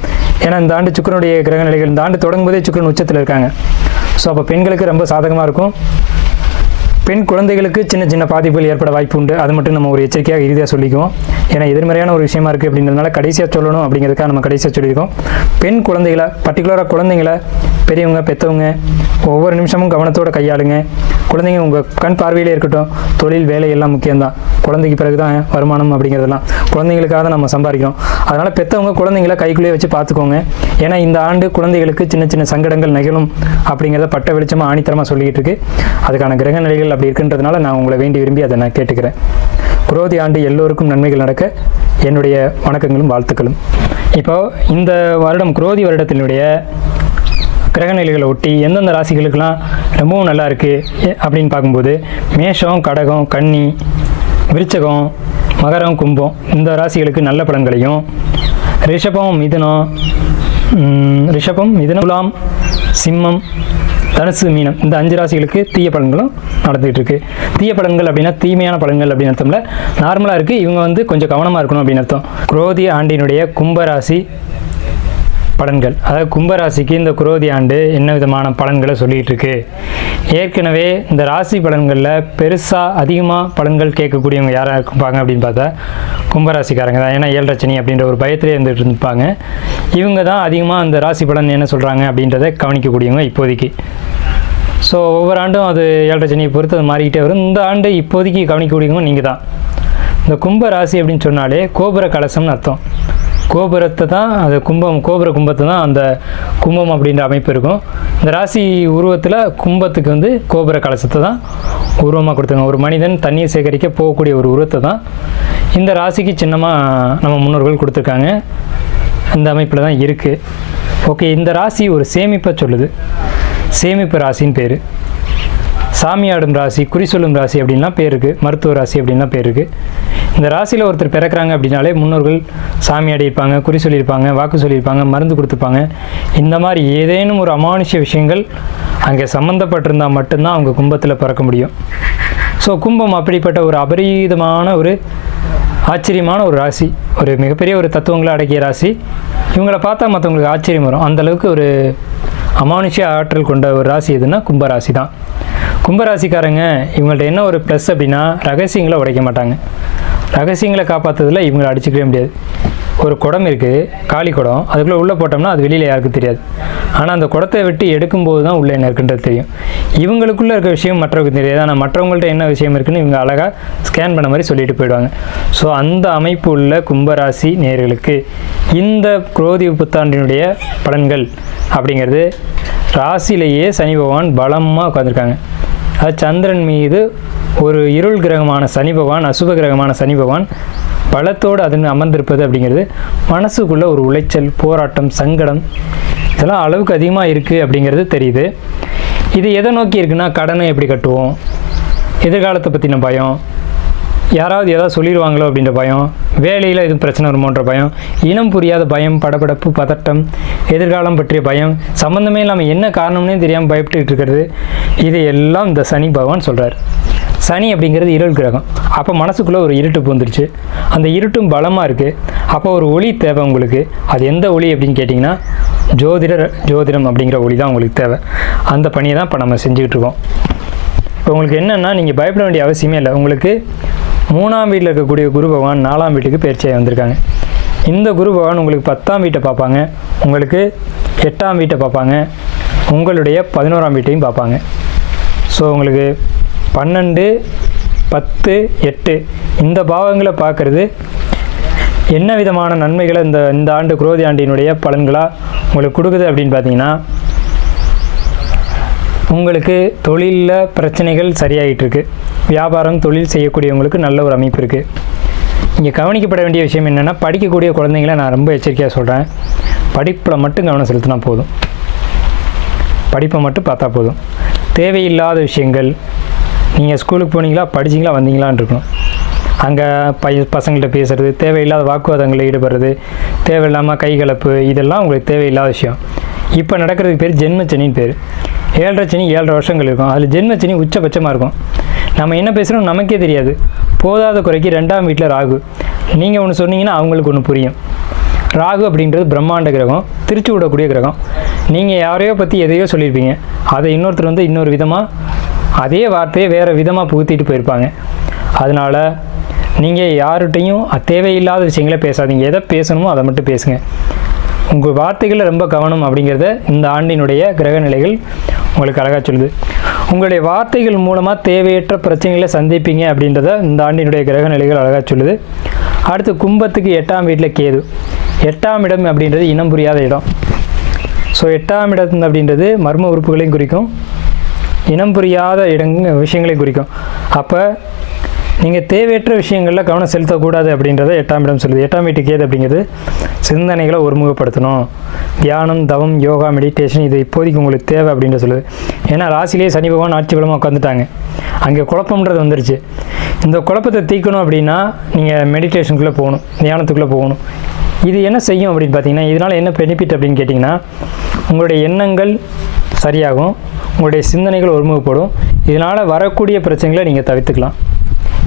ஏன்னா இந்த ஆண்டு சுக்கிரனுடைய கிரக நிலைகள், இந்த ஆண்டு தொடங்கும் போதே சுக்கிரன் உச்சத்தில் இருக்காங்க. ஸோ அப்போ பெண்களுக்கு ரொம்ப சாதகமாக இருக்கும். பெண் குழந்தைகளுக்கு சின்ன சின்ன பாதிப்புகள் ஏற்பட வாய்ப்பு உண்டு. அது மட்டும் நம்ம ஒரு எச்சரிக்கையாக இறுதியாக சொல்லிக்குவோம். ஏன்னா எதிர்மறையான ஒரு விஷயமா இருக்குது அப்படின்றதுனால கடைசியாக சொல்லணும் அப்படிங்கிறதுக்காக நம்ம கடைசியாக சொல்லியிருக்கோம். பெண் குழந்தைகளை, பர்டிகுலராக குழந்தைங்களை பெரியவங்க, பெற்றவங்க ஒவ்வொரு நிமிஷமும் கவனத்தோடு கையாளுங்க. குழந்தைங்க உங்கள் கண் பார்வையிலே இருக்கட்டும். தொழில், வேலை எல்லாம் முக்கியம்தான். குழந்தைக்கு பிறகு தான் வருமானம் அப்படிங்கிறதெல்லாம். குழந்தைங்களுக்காக தான் நம்ம சம்பாதிக்கிறோம். அதனால் பெற்றவங்க குழந்தைங்களை கைக்குள்ளேயே வச்சு பார்த்துக்கோங்க. ஏன்னா இந்த ஆண்டு குழந்தைகளுக்கு சின்ன சின்ன சங்கடங்கள் நிகழும் அப்படிங்கிறத பட்ட வெளிச்சமாக ஆணித்தரமாக சொல்லிக்கிட்டு இருக்கு. அதுக்கான கிரக நிலைகள் அப்படி இருக்குன்றதுனால நான் உங்களை வேண்டி விரும்பி அதை நான் கேட்டுக்கிறேன். குரோதி ஆண்டு எல்லோருக்கும் நன்மைகள் நடக்க என்னுடைய வணக்கங்களும் வாழ்த்துக்களும். இப்போ இந்த வருடம் குரோதி வருடத்தினுடைய கிரகநிலைகளை ஒட்டி எந்தெந்த ராசிகளுக்கெல்லாம் ரொம்பவும் நல்லா இருக்குது அப்படின்னு பார்க்கும்போது மேஷம், கடகம், கன்னி, விருச்சகம், மகரம், கும்பம் இந்த ராசிகளுக்கு நல்ல பலன்களையும், ரிஷபம், மிதுனம், துலாம், சிம்மம், தனுசு, மீனம் இந்த 5 ராசிகளுக்கு தீய பலன்களும் நடந்துகிட்டு இருக்கு. தீய பலன்கள் அப்படின்னா தீமையான பலன்கள் அப்படின்னு அர்த்தம்ல, நார்மலாக இருக்குது. இவங்க கொஞ்சம் கவனமாக இருக்கணும் அப்படின்னு அர்த்தம். குரோதி ஆண்டினுடைய கும்பராசி பலன்கள், அதாவது கும்பராசிக்கு இந்த குரோதி ஆண்டு என்ன விதமான பலன்களை சொல்லிகிட்டு இருக்கு. ஏற்கனவே இந்த ராசி பலன்களில் பெருசாக அதிகமாக பலன்கள் கேட்கக்கூடியவங்க யாராக இருப்பாங்க அப்படின்னு பார்த்தா கும்பராசிக்காரங்க தான். ஏன்னா 7 சனி அப்படின்ற ஒரு பயத்திலே இருந்துகிட்டு இருப்பாங்க. இவங்க தான் அதிகமாக அந்த ராசி பலன் என்ன சொல்கிறாங்க அப்படின்றத கவனிக்கக்கூடியவங்க இப்போதைக்கு. ஸோ ஒவ்வொரு ஆண்டும் அது 7 சனியை பொறுத்து அது மாறிக்கிட்டே வரும். இந்த ஆண்டு இப்போதைக்கு கவனிக்கக்கூடியவங்க நீங்கள் தான். இந்த கும்ப ராசி அப்படின்னு சொன்னாலே கோபுர கலசம்னு அர்த்தம். கோபுரத்தை தான் அது கும்பத்தை தான் அந்த கும்பம் அப்படின்ற அமைப்பு இருக்கும். இந்த ராசி உருவத்தில் கும்பத்துக்கு கோபுர கலசத்தை தான் உருவமாக கொடுத்தாங்க. ஒரு மனிதன் தண்ணீர் சேகரிக்க போகக்கூடிய ஒரு உருவத்தை தான் இந்த ராசிக்கு சின்னமாக நம்ம முன்னோர்கள் கொடுத்துருக்காங்க. அந்த அமைப்பில் தான் இருக்குது. ஓகே, இந்த ராசி ஒரு சேமிப்பை சொல்லுது. சேமிப்பு ராசின்னு பேர். சாமியாடும் ராசி, குறி சொல்லும் ராசி அப்படின்லாம் பேர் இருக்குது. மருத்துவ ராசி அப்படின்லாம் பேர் இருக்குது. இந்த ராசியில் ஒருத்தர் பிறக்கிறாங்க அப்படின்னாலே முன்னோர்கள் சாமியாடி இருப்பாங்க, குறி சொல்லியிருப்பாங்க, வாக்கு சொல்லியிருப்பாங்க, மருந்து கொடுத்துருப்பாங்க. இந்த மாதிரி ஏதேனும் ஒரு அமானுஷ்ய விஷயங்கள் அங்கே சம்மந்தப்பட்டிருந்தால் மட்டும்தான் அவங்க கும்பத்தில் பிறக்க முடியும். ஸோ கும்பம் அப்படிப்பட்ட ஒரு அபரீதமான ஒரு ஆச்சரியமான ஒரு ராசி, ஒரு மிகப்பெரிய ஒரு தத்துவங்களை அடக்கிய ராசி. இவங்களை பார்த்தா மற்றவங்களுக்கு ஆச்சரியம் வரும். அந்தளவுக்கு ஒரு அமானுஷ்ய ஆற்றல் கொண்ட ஒரு ராசி எதுன்னா கும்பராசி தான். கும்பராசிக்காரங்க இவங்கள்ட்ட என்ன ஒரு ப்ளஸ் அப்படின்னா ரகசியங்களை உடைக்க மாட்டாங்க. ரகசியங்களை காப்பாற்றுறதுல இவங்களை அடிச்சுக்கவே முடியாது. ஒரு குடம் இருக்குது, காலி குடம், அதுக்குள்ளே உள்ளே போட்டோம்னா அது வெளியில் யாருக்கும் தெரியாது. ஆனால் அந்த குடத்தை விட்டு எடுக்கும்போது தான் உள்ளே என்ன இருக்குன்றது தெரியும். இவங்களுக்குள்ளே இருக்க விஷயம் மற்றவங்களுக்கு தெரியாது. ஆனால் மற்றவங்கள்ட்ட என்ன விஷயம் இருக்குன்னு இவங்க அழகாக ஸ்கேன் பண்ண மாதிரி சொல்லிட்டு போயிடுவாங்க. ஸோ அந்த அமைப்பு உள்ள கும்பராசி நேயர்களுக்கு இந்த குரோதி புத்தாண்டினுடைய பலன்கள் அப்படிங்கிறது, ராசியிலேயே சனி பகவான் பலமாக உட்காந்துருக்காங்க. அது சந்திரன் மீது ஒரு இருள் கிரகமான சனி பகவான், அசுப கிரகமான சனி பகவான் பலத்தோடு அதன் அமர்ந்திருப்பது அப்படிங்கிறது மனசுக்குள்ளே ஒரு உளைச்சல், போராட்டம், சங்கடம் இதெல்லாம் அளவுக்கு அதிகமாக இருக்குது அப்படிங்கிறது தெரியுது. இது எதை நோக்கி இருக்குன்னா, கடனை எப்படி கட்டுவோம், எதிர்காலத்தை பற்றின பயம், யாராவது ஏதாவது சொல்லிடுவாங்களோ அப்படின்ற பயம், வேலையில் எதுவும் பிரச்சனை வருமோன்ற பயம், இனம் புரியாத பயம், படபடப்பு, பதட்டம், எதிர்காலம் பற்றிய பயம், சம்மந்தமே இல்லாமல் என்ன காரணம்னே தெரியாமல் பயப்பட்டுக்கிட்டு இருக்கிறது, இது எல்லாம் இந்த சனி பகவான் சொல்கிறார். சனி அப்படிங்கிறது இருள் கிரகம். அப்போ மனசுக்குள்ளே ஒரு இருட்டு பூந்துருச்சு. அந்த இருட்டும் பலமாக இருக்குது. அப்போ ஒரு ஒளி தேவை உங்களுக்கு. அது எந்த ஒளி அப்படின்னு கேட்டிங்கன்னா ஜோதிடம் அப்படிங்கிற ஒளி தான் உங்களுக்கு தேவை. அந்த பணியை தான் இப்போ நம்ம செஞ்சுக்கிட்டு இருக்கோம். இப்போ உங்களுக்கு என்னென்னா, நீங்கள் பயப்பட வேண்டிய அவசியமே இல்லை. உங்களுக்கு 3ஆம் வீட்டில் இருக்கக்கூடிய குரு பகவான் 4ஆம் வீட்டுக்கு பயிற்சியாக வந்திருக்காங்க. இந்த குரு பகவான் உங்களுக்கு 10ஆம் வீட்டை பார்ப்பாங்க, உங்களுக்கு 8ஆம் வீட்டை பார்ப்பாங்க, உங்களுடைய 11ஆம் வீட்டையும் பார்ப்பாங்க. ஸோ உங்களுக்கு 12, 10, 8 இந்த பாவங்களை பார்க்குறது என்ன விதமான நன்மைகளை இந்த ஆண்டு குரோதி ஆண்டினுடைய பலன்களாக உங்களுக்கு கொடுக்குது அப்படின்னு பார்த்தீங்கன்னா, உங்களுக்கு தொழிலில் பிரச்சனைகள் சரியாகிட்டு இருக்கு. வியாபாரம், தொழில் செய்யக்கூடியவங்களுக்கு நல்ல ஒரு அமைப்பு இருக்குது. இங்கே கவனிக்கப்பட வேண்டிய விஷயம் என்னென்னா, படிக்கக்கூடிய குழந்தைங்களை நான் ரொம்ப எச்சரிக்கையாக சொல்கிறேன். படிப்பில் மட்டும் கவனம் செலுத்தினா போதும். படிப்பை மட்டும் பார்த்தா போதும். தேவையில்லாத விஷயங்கள், நீங்கள் ஸ்கூலுக்கு போனீங்களா, படிச்சிங்களா, வந்தீங்களான்னு இருக்கணும். அங்கே பசங்கள்கிட்ட பேசுகிறது, தேவையில்லாத வாக்குவாதங்களில் ஈடுபடுறது, தேவையில்லாமல் கைகலப்பு, இதெல்லாம் உங்களுக்கு தேவையில்லாத விஷயம். இப்போ நடக்கிறதுக்கு பேர் ஜென்மச்சனின்னு பேர். 7.5 சனி 7.5 வருஷங்கள் இருக்கும். அதில் ஜென்மச்சனி உச்சபட்சமாக இருக்கும். நம்ம என்ன பேசுகிறோம் நமக்கே தெரியாது. போதாத குறைக்கு 2ஆம் வீட்டில் ராகு. நீங்கள் ஒன்று சொன்னீங்கன்னா அவங்களுக்கு ஒன்று புரியும். ராகு அப்படின்றது பிரம்மாண்ட கிரகம், திருச்சி விடக்கூடிய கிரகம். நீங்கள் யாரையோ பற்றி எதையோ சொல்லியிருப்பீங்க, அதை இன்னொருத்தர் இன்னொரு விதமாக அதே வார்த்தையை வேறு விதமாக புகுத்திட்டு போயிருப்பாங்க. அதனால் நீங்கள் யார்கிட்டையும் தேவையில்லாத விஷயங்களே பேசாதீங்க. எதை பேசணுமோ அதை மட்டும் பேசுங்க. உங்கள் வார்த்தைகளில் ரொம்ப கவனம் அப்படிங்கிறத இந்த ஆண்டினுடைய கிரக நிலைகள் உங்களுக்கு அழகாக சொல்லுது. உங்களுடைய வார்த்தைகள் மூலமாக தேவையற்ற பிரச்சனைகளை சந்திப்பீங்க அப்படின்றத இந்த ஆண்டினுடைய கிரக நிலைகள் அழகாக சொல்லுது. அடுத்து கும்பத்துக்கு 8ஆம் வீட்டில் கேது. 8ஆம் இடம் அப்படின்றது இனம் புரியாத இடம். ஸோ 8ஆம் இடம் அப்படின்றது மர்ம உறுப்புகளையும் குறிக்கும், இனம் புரியாத விஷயங்களையும் குறிக்கும். அப்போ நீங்கள் தேவையற்ற விஷயங்களில் கவனம் செலுத்தக்கூடாது அப்படின்றத 8ஆம் இடம் சொல்லுது. 8ஆம் வீட்டுக்கு ஏது அப்படிங்கிறது சிந்தனைகளை ஒருமுகப்படுத்தணும். தியானம், தவம், யோகா, மெடிடேஷன் இது இப்போதைக்கு உங்களுக்கு தேவை அப்படின்ற சொல்லுது. ஏன்னா ராசிலேயே சனி பகவான் ஆட்சி பலமாக உட்காந்துட்டாங்க, அங்கே குழப்பம்ன்றது வந்துருச்சு. இந்த குழப்பத்தை தீர்க்கணும் அப்படின்னா நீங்கள் மெடிடேஷனுக்குள்ளே போகணும், தியானத்துக்குள்ளே போகணும். இது என்ன செய்யும் அப்படின்னு பார்த்தீங்கன்னா, இதனால் என்ன பெனிஃபிட் அப்படின்னு கேட்டிங்கன்னா, உங்களுடைய எண்ணங்கள் சரியாகும், உங்களுடைய சிந்தனைகள் ஒருமுகப்படும். இதனால் வரக்கூடிய பிரச்சனைகளை நீங்கள் தவிர்த்துக்கலாம்.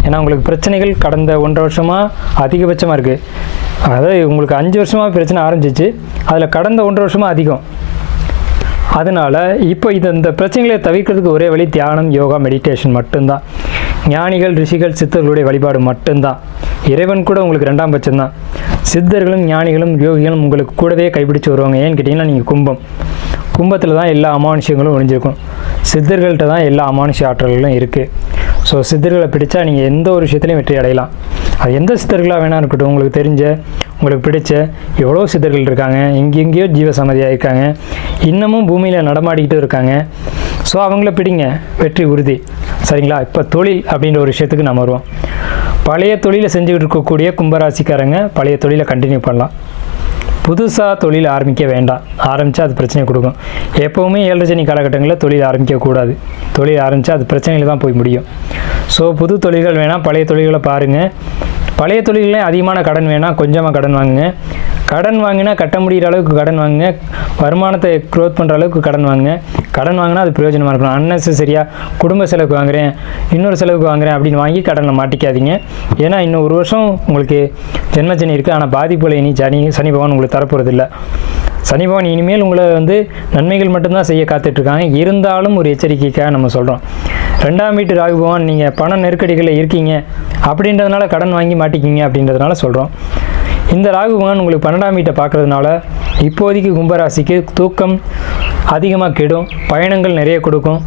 ஏன்னா உங்களுக்கு பிரச்சனைகள் கடந்த 1.5 வருஷமாக அதிகபட்சமாக இருக்குது. அதாவது உங்களுக்கு 5 வருஷமாக பிரச்சனை ஆரம்பிச்சிச்சு, அதில் கடந்த 1.5 வருஷமாக அதிகம். அதனால் இப்போ இந்த பிரச்சனைகளை தவிர்க்கிறதுக்கு ஒரே வழி தியானம், யோகா, மெடிடேஷன் மட்டும்தான். ஞானிகள், ரிஷிகள், சித்தர்களுடைய வழிபாடு மட்டும்தான். இறைவன் கூட உங்களுக்கு 2ஆம் பட்சம்தான். சித்தர்களும் ஞானிகளும் யோகிகளும் உங்களுக்கு கூடவே கைப்பிடிச்சு வருவாங்க. ஏன்னு கேட்டிங்கன்னா, நீங்கள் கும்பத்தில் தான் எல்லா அமானுஷ்யங்களும் ஒழிஞ்சிருக்கும். சித்தர்கள்ட்ட தான் எல்லா அமானுஷ்ய ஆற்றல்களும் இருக்குது. ஸோ சித்தர்களை பிடிச்சா நீங்கள் எந்த ஒரு விஷயத்துலையும் வெற்றி அடையலாம். அது எந்த சித்தர்களாக வேணா இருக்கட்டும், உங்களுக்கு தெரிஞ்ச, உங்களுக்கு பிடிச்ச எவ்வளோ சித்தர்கள் இருக்காங்க, எங்கெங்கேயோ ஜீவசமாதியாக இருக்காங்க, இன்னமும் பூமியில் நடமாடிக்கிட்டு இருக்காங்க. ஸோ அவங்கள பிடிங்க, வெற்றி உறுதி. சரிங்களா? இப்போ தொழில் அப்படின்ற ஒரு விஷயத்துக்கு நம்ம வருவோம். பழைய தொழிலை செஞ்சுக்கிட்டு இருக்கக்கூடிய கும்பராசிக்காரங்க பழைய தொழிலை கண்டினியூ பண்ணலாம். புதுசாக தொழில் ஆரம்பிக்க வேண்டாம். ஆரம்பித்தா அது பிரச்சனை கொடுக்கும். எப்போவுமே 7 சனி காலகட்டங்களில் தொழில் ஆரம்பிக்கக்கூடாது. தொழில் ஆரம்பித்தா அது பிரச்சனையில் தான் போய் முடியும். ஸோ புது தொழில்கள் வேணால், பழைய தொழில்களை பாருங்கள். பழைய தொழில்களே அதிகமான கடன் வேணால் கொஞ்சமாக கடன் வாங்குங்க. கடன் வாங்கினா கட்ட முடிகிற அளவுக்கு கடன் வாங்குங்க. வருமானத்தை க்ரோத் பண்ணுற அளவுக்கு கடன் வாங்குங்க. கடன் வாங்கினா அது பிரயோஜனமாக இருக்கணும். அன்னெசரியாக குடும்ப செலவுக்கு வாங்குகிறேன், இன்னொரு செலவுக்கு வாங்குகிறேன் அப்படின்னு வாங்கி கடனில் மாட்டிக்காதீங்க. ஏன்னா இன்னும் 1 வருஷம் உங்களுக்கு ஜென்மச்சனி இருக்குது. ஆனால் பாதிப்புகளை இனி சனி பகவான் உங்களுக்கு தரப்போகிறது இல்லை. சனி பகவான் இனிமேல் உங்களை நன்மைகள் மட்டும்தான் செய்ய காத்துட்ருக்காங்க. இருந்தாலும் ஒரு எச்சரிக்கைக்காக நம்ம சொல்கிறோம். 2ஆம் வீட்டு ராகு பகவான் நீங்கள் பண நெருக்கடிகளில் இருக்கீங்க அப்படின்றதுனால கடன் வாங்கி மாட்டிக்கிங்க அப்படின்றதுனால சொல்கிறோம். இந்த ராகு பகவான் உங்களுக்கு 12ஆம் வீட்டை பார்க்குறதுனால இப்போதைக்கு கும்பராசிக்கு தூக்கம் அதிகமாக கெடும். பயணங்கள் நிறைய கொடுக்கும்.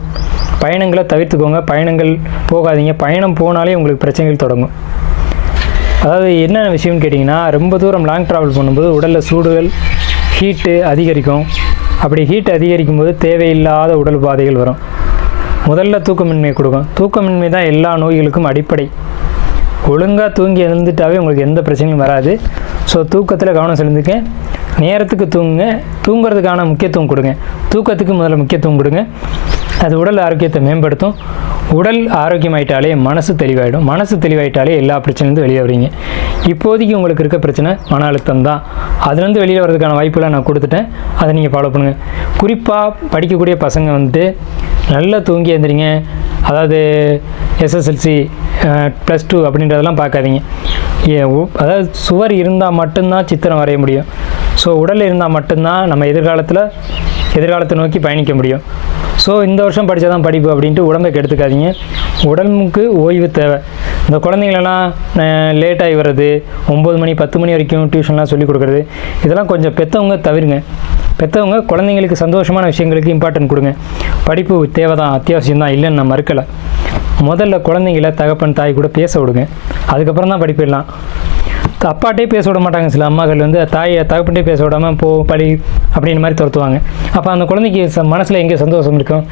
பயணங்களை தவிர்த்துக்கோங்க. பயணங்கள் போகாதீங்க. பயணம் போனாலே உங்களுக்கு பிரச்சனைகள் தொடங்கும். அதாவது என்ன விஷயம்னு கேட்டிங்கன்னா, ரொம்ப தூரம் லாங் ட்ராவல் பண்ணும்போது உடலில் சூடுகள், ஹீட்டு அதிகரிக்கும். அப்படி ஹீட் அதிகரிக்கும் போது தேவையில்லாத உடல் உபாதைகள் வரும். முதல்ல தூக்கமின்மை கொடுக்கும். தூக்கமின்மை தான் எல்லா நோய்களுக்கும் அடிப்படை. ஒழுங்காக தூங்கி எழுந்துட்டாவே உங்களுக்கு எந்த பிரச்சனையும் வராது. ஸோ தூக்கத்தில் கவனம் செலுத்துங்க. நேரத்துக்கு தூங்குங்க. தூங்குறதுக்கான முக்கியத்துவம் கொடுங்க. தூக்கத்துக்கு முதல்ல முக்கியத்துவம் கொடுங்க. அது உடல் ஆரோக்கியத்தை மேம்படுத்தும். உடல் ஆரோக்கியமாயிட்டாலே மனசு தெளிவாயிடும். மனசு தெளிவாயிட்டாலே எல்லா பிரச்சனையிலேருந்து வெளியே வரீங்க. இப்போதைக்கு உங்களுக்கு இருக்க பிரச்சனை மன அழுத்தம் தான். அதுலேருந்து வெளியில் வரதுக்கான வாய்ப்புலாம் நான் கொடுத்துட்டேன். அதை நீங்கள் ஃபாலோ பண்ணுங்கள். குறிப்பாக படிக்கக்கூடிய பசங்க நல்லா தூங்கி எழுந்திரிங்க. அதாவது எஸ்எஸ்எல்சி +2 அப்படின்றதெல்லாம் பார்க்காதீங்க. அதாவது சுவர் இருந்தால் மட்டும்தான் சித்திரம் வரைய முடியும். ஸோ உடல் இருந்தால் மட்டும்தான் நம்ம எதிர்காலத்தை நோக்கி பயணிக்க முடியும். ஸோ இந்த வருஷம் படித்தா தான் படிப்பு அப்படின்ட்டு உடம்பை கெடுத்துக்காதீங்க. உடம்புக்கு ஓய்வு தேவை. இந்த குழந்தைங்களெல்லாம் லேட்டாகி வர்றது, 9 மணி 10 மணி வரைக்கும் டியூஷன்லாம் சொல்லிக் கொடுக்குறது, இதெல்லாம் கொஞ்சம் பெற்றவங்க தவிருங்க. பெற்றவங்க குழந்தைங்களுக்கு சந்தோஷமான விஷயங்களுக்கு இம்பார்ட்டன்ட் கொடுங்க. படிப்பு தேவை தான், அத்தியாவசியம் தான், இல்லைன்னு நான் மறுக்கலை. முதல்ல குழந்தைங்கள தகப்பன் தாய் கூட பேச விடுங்க. அதுக்கப்புறம் தான் படிப்பிடலாம். அப்பாட்டே பேச விட மாட்டாங்க. சில அம்மாக்கள் தகப்பன்ட்டே பேச விடாமல் படி அப்படின்ற மாதிரி துரத்துவாங்க. அப்போ அந்த குழந்தைக்கு மனசில் எங்கே சந்தோஷம் இருக்கும்?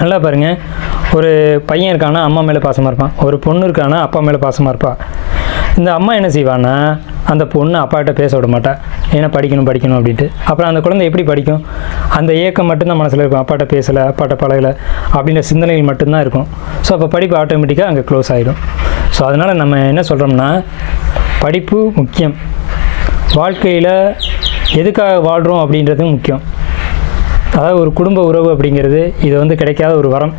நல்லா பாருங்கள். ஒரு பையன் இருக்கானா அம்மா மேலே பாசமாக இருப்பான். ஒரு பொண்ணு இருக்கானா அப்பா மேலே பாசமாக இருப்பாள். இந்த அம்மா என்ன செய்வான்னா, அந்த பொண்ணு அப்பாட்ட பேச விட மாட்டா. ஏன்னா படிக்கணும் அப்படின்ட்டு. அப்புறம் அந்த குழந்தை எப்படி படிக்கும்? அந்த ஏக்கம் மட்டும்தான் மனசில் இருக்கும். அப்பாட்ட பேசலை, அப்பாட்ட பழகலை அப்படின்ற சிந்தனைகள் மட்டும்தான் இருக்கும். ஸோ அப்போ படிப்பு ஆட்டோமேட்டிக்காக அங்கே க்ளோஸ் ஆகிடும். ஸோ அதனால் நம்ம என்ன சொல்கிறோம்னா, படிப்பு முக்கியம். வாழ்க்கையில் எதுக்காக வாழ்கிறோம் அப்படின்றது முக்கியம். அதாவது ஒரு குடும்ப உறவு அப்படிங்கிறது இது கிடைக்காத ஒரு வரம்.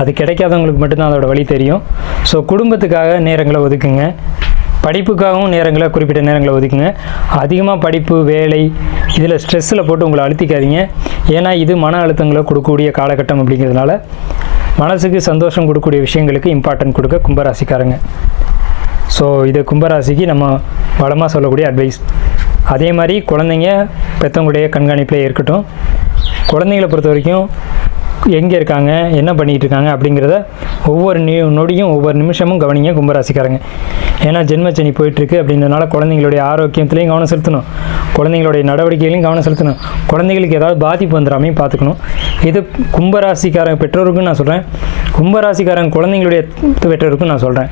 அது கிடைக்காதவங்களுக்கு மட்டும்தான் அதோட வழி தெரியும். ஸோ குடும்பத்துக்காக நேரங்களை ஒதுக்குங்க. படிப்புக்காகவும் குறிப்பிட்ட நேரங்களை ஒதுக்குங்க. அதிகமாக படிப்பு, வேலை இதில் ஸ்ட்ரெஸ்ஸில் போட்டு உங்களை அழுத்திக்காதீங்க. ஏன்னா இது மன அழுத்தங்களை கொடுக்கக்கூடிய காலகட்டம் அப்படிங்கிறதுனால மனசுக்கு சந்தோஷம் கொடுக்கக்கூடிய விஷயங்களுக்கு இம்பார்ட்டன்ட் கொடுக்க கும்பராசிக்காரங்க. ஸோ இது கும்பராசிக்கு நம்ம வளமாக சொல்லக்கூடிய அட்வைஸ். அதே மாதிரி குழந்தைங்க பெற்றவங்களுடைய கண்காணிப்பில் இருக்கட்டும். குழந்தைங்களை பொறுத்த வரைக்கும் எங்கே இருக்காங்க, என்ன பண்ணிகிட்டு இருக்காங்க அப்படிங்கிறத ஒவ்வொரு நொடியும் ஒவ்வொரு நிமிஷமும் கவனிங்க கும்பராசிக்காரங்க. ஏன்னா ஜென்மச்சனி போயிட்டுருக்கு அப்படின்றதுனால குழந்தைங்களுடைய ஆரோக்கியத்துலேயும் கவனம் செலுத்தணும், குழந்தைங்களுடைய நடவடிக்கைகளையும் கவனம் செலுத்தணும், குழந்தைகளுக்கு ஏதாவது பாதிப்பு வந்துடாமையும் பார்த்துக்கணும். இது கும்பராசிக்காரங்க பெற்றோருக்கும் நான் சொல்கிறேன், கும்பராசிக்காரங்க குழந்தைங்களுடைய பெற்றோருக்கும் நான் சொல்கிறேன்.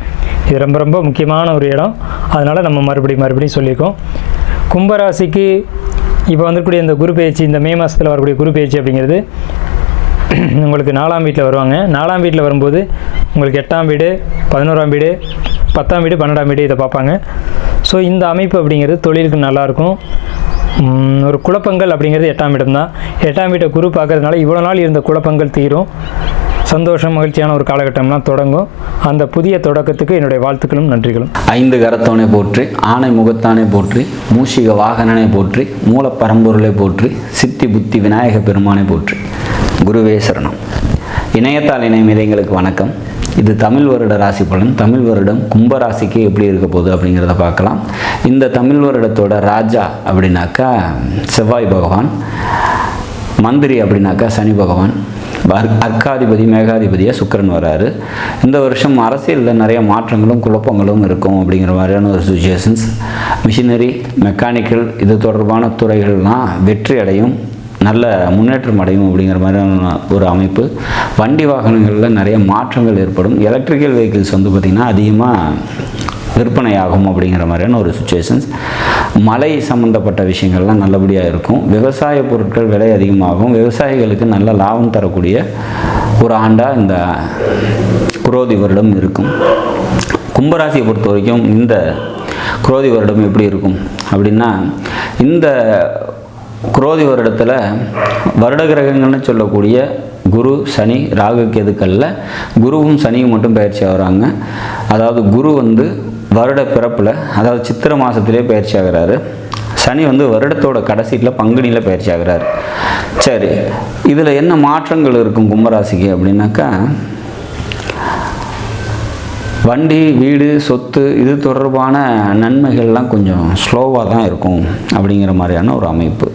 இது ரொம்ப ரொம்ப முக்கியமான ஒரு இடம். அதனால் நம்ம மறுபடியும் சொல்லியிருக்கோம். கும்பராசிக்கு இப்போ வந்துக்கூடிய இந்த குரு பயிற்சி, இந்த மே மாதத்தில் வரக்கூடிய குரு பயிற்சி அப்படிங்கிறது உங்களுக்கு 4ஆம் வீட்டில் வருவாங்க. 4ஆம் வீட்டில் வரும்போது உங்களுக்கு 8ஆம் வீடு, 11ஆம் வீடு, 10ஆம் வீடு, 12ஆம் வீடு இதை பார்ப்பாங்க. ஸோ இந்த அமைப்பு அப்படிங்கிறது தொழிலுக்கு நல்லாயிருக்கும். ஒரு குழப்பங்கள் அப்படிங்கிறது 8ஆம் இடம் தான். 8ஆம் வீட்டை குரு பார்க்கறதுனால இவ்வளோ நாள் இருந்த குழப்பங்கள் தீரும், சந்தோஷம் மகிழ்ச்சியான ஒரு காலகட்டம்லாம் தொடங்கும். அந்த புதிய தொடக்கத்துக்கு என்னுடைய வாழ்த்துக்களும் நன்றிகளும். 5 கரத்தவனை போற்றி, ஆனை முகத்தானை போற்றி, மூஷிக வாகனனை போற்றி, மூல பரம்பொருளை போற்றி, சித்தி புத்தி விநாயக பெருமானை போற்றி. குருவே சரணம். இணையத்தால் இணையம் இதயங்களுக்கு வணக்கம். இது தமிழ் வருட ராசி பலன். தமிழ் வருடம் கும்பராசிக்கு எப்படி இருக்க போகுது அப்படிங்கிறத பார்க்கலாம். இந்த தமிழ் வருடத்தோட ராஜா அப்படின்னாக்கா செவ்வாய் பகவான், மந்திரி அப்படின்னாக்கா சனி பகவான், அர்க்காதிபதி மேகாதிபதியாக சுக்கிரன் வராரு. இந்த வருஷம் அரசியலில் நிறைய மாற்றங்களும் குழப்பங்களும் இருக்கும் அப்படிங்கிற மாதிரியான ஒரு சுச்சுவேஷன்ஸ். மிஷினரி, மெக்கானிக்கல் இது தொடர்பான துறைகள்லாம் வெற்றி அடையும், நல்ல முன்னேற்றம் அடையும் அப்படிங்கிற மாதிரியான ஒரு அமைப்பு. வண்டி வாகனங்களில் நிறைய மாற்றங்கள் ஏற்படும். எலக்ட்ரிக்கல் வெஹிக்கிள்ஸ் வந்து பார்த்திங்கன்னா அதிகமாக விற்பனை ஆகும் அப்படிங்கிற மாதிரியான ஒரு சுச்சுவேஷன்ஸ். மழை சம்மந்தப்பட்ட விஷயங்கள்லாம் நல்லபடியாக இருக்கும். விவசாய பொருட்கள் விலை அதிகமாகும். விவசாயிகளுக்கு நல்ல லாபம் தரக்கூடிய ஒரு ஆண்டாக இந்த குரோதி வருடம் இருக்கும். கும்பராசியை பொறுத்த வரைக்கும் இந்த குரோதி வருடம் எப்படி இருக்கும் அப்படின்னா, இந்த குரோதி வருடத்தில் வருட கிரகங்கள்னு சொல்லக்கூடிய குரு, சனி, ராகு, கேதுக்களில் குருவும் சனியும் மட்டும் பயிற்சி ஆகிறாங்க. அதாவது குரு வந்து வருட பிறப்பில், அதாவது சித்திரை மாதத்திலே பயிற்சி ஆகிறாரு. சனி வந்து வருடத்தோட கடைசியில் பங்குனியில் பயிற்சி ஆகிறாரு. சரி, இதில் என்ன மாற்றங்கள் இருக்கும் கும்பராசிக்கு அப்படின்னாக்கா, வண்டி, வீடு, சொத்து இது தொடர்பான நன்மைகள்லாம் கொஞ்சம் ஸ்லோவாக தான் இருக்கும் அப்படிங்கிற மாதிரியான ஒரு அமைப்பு.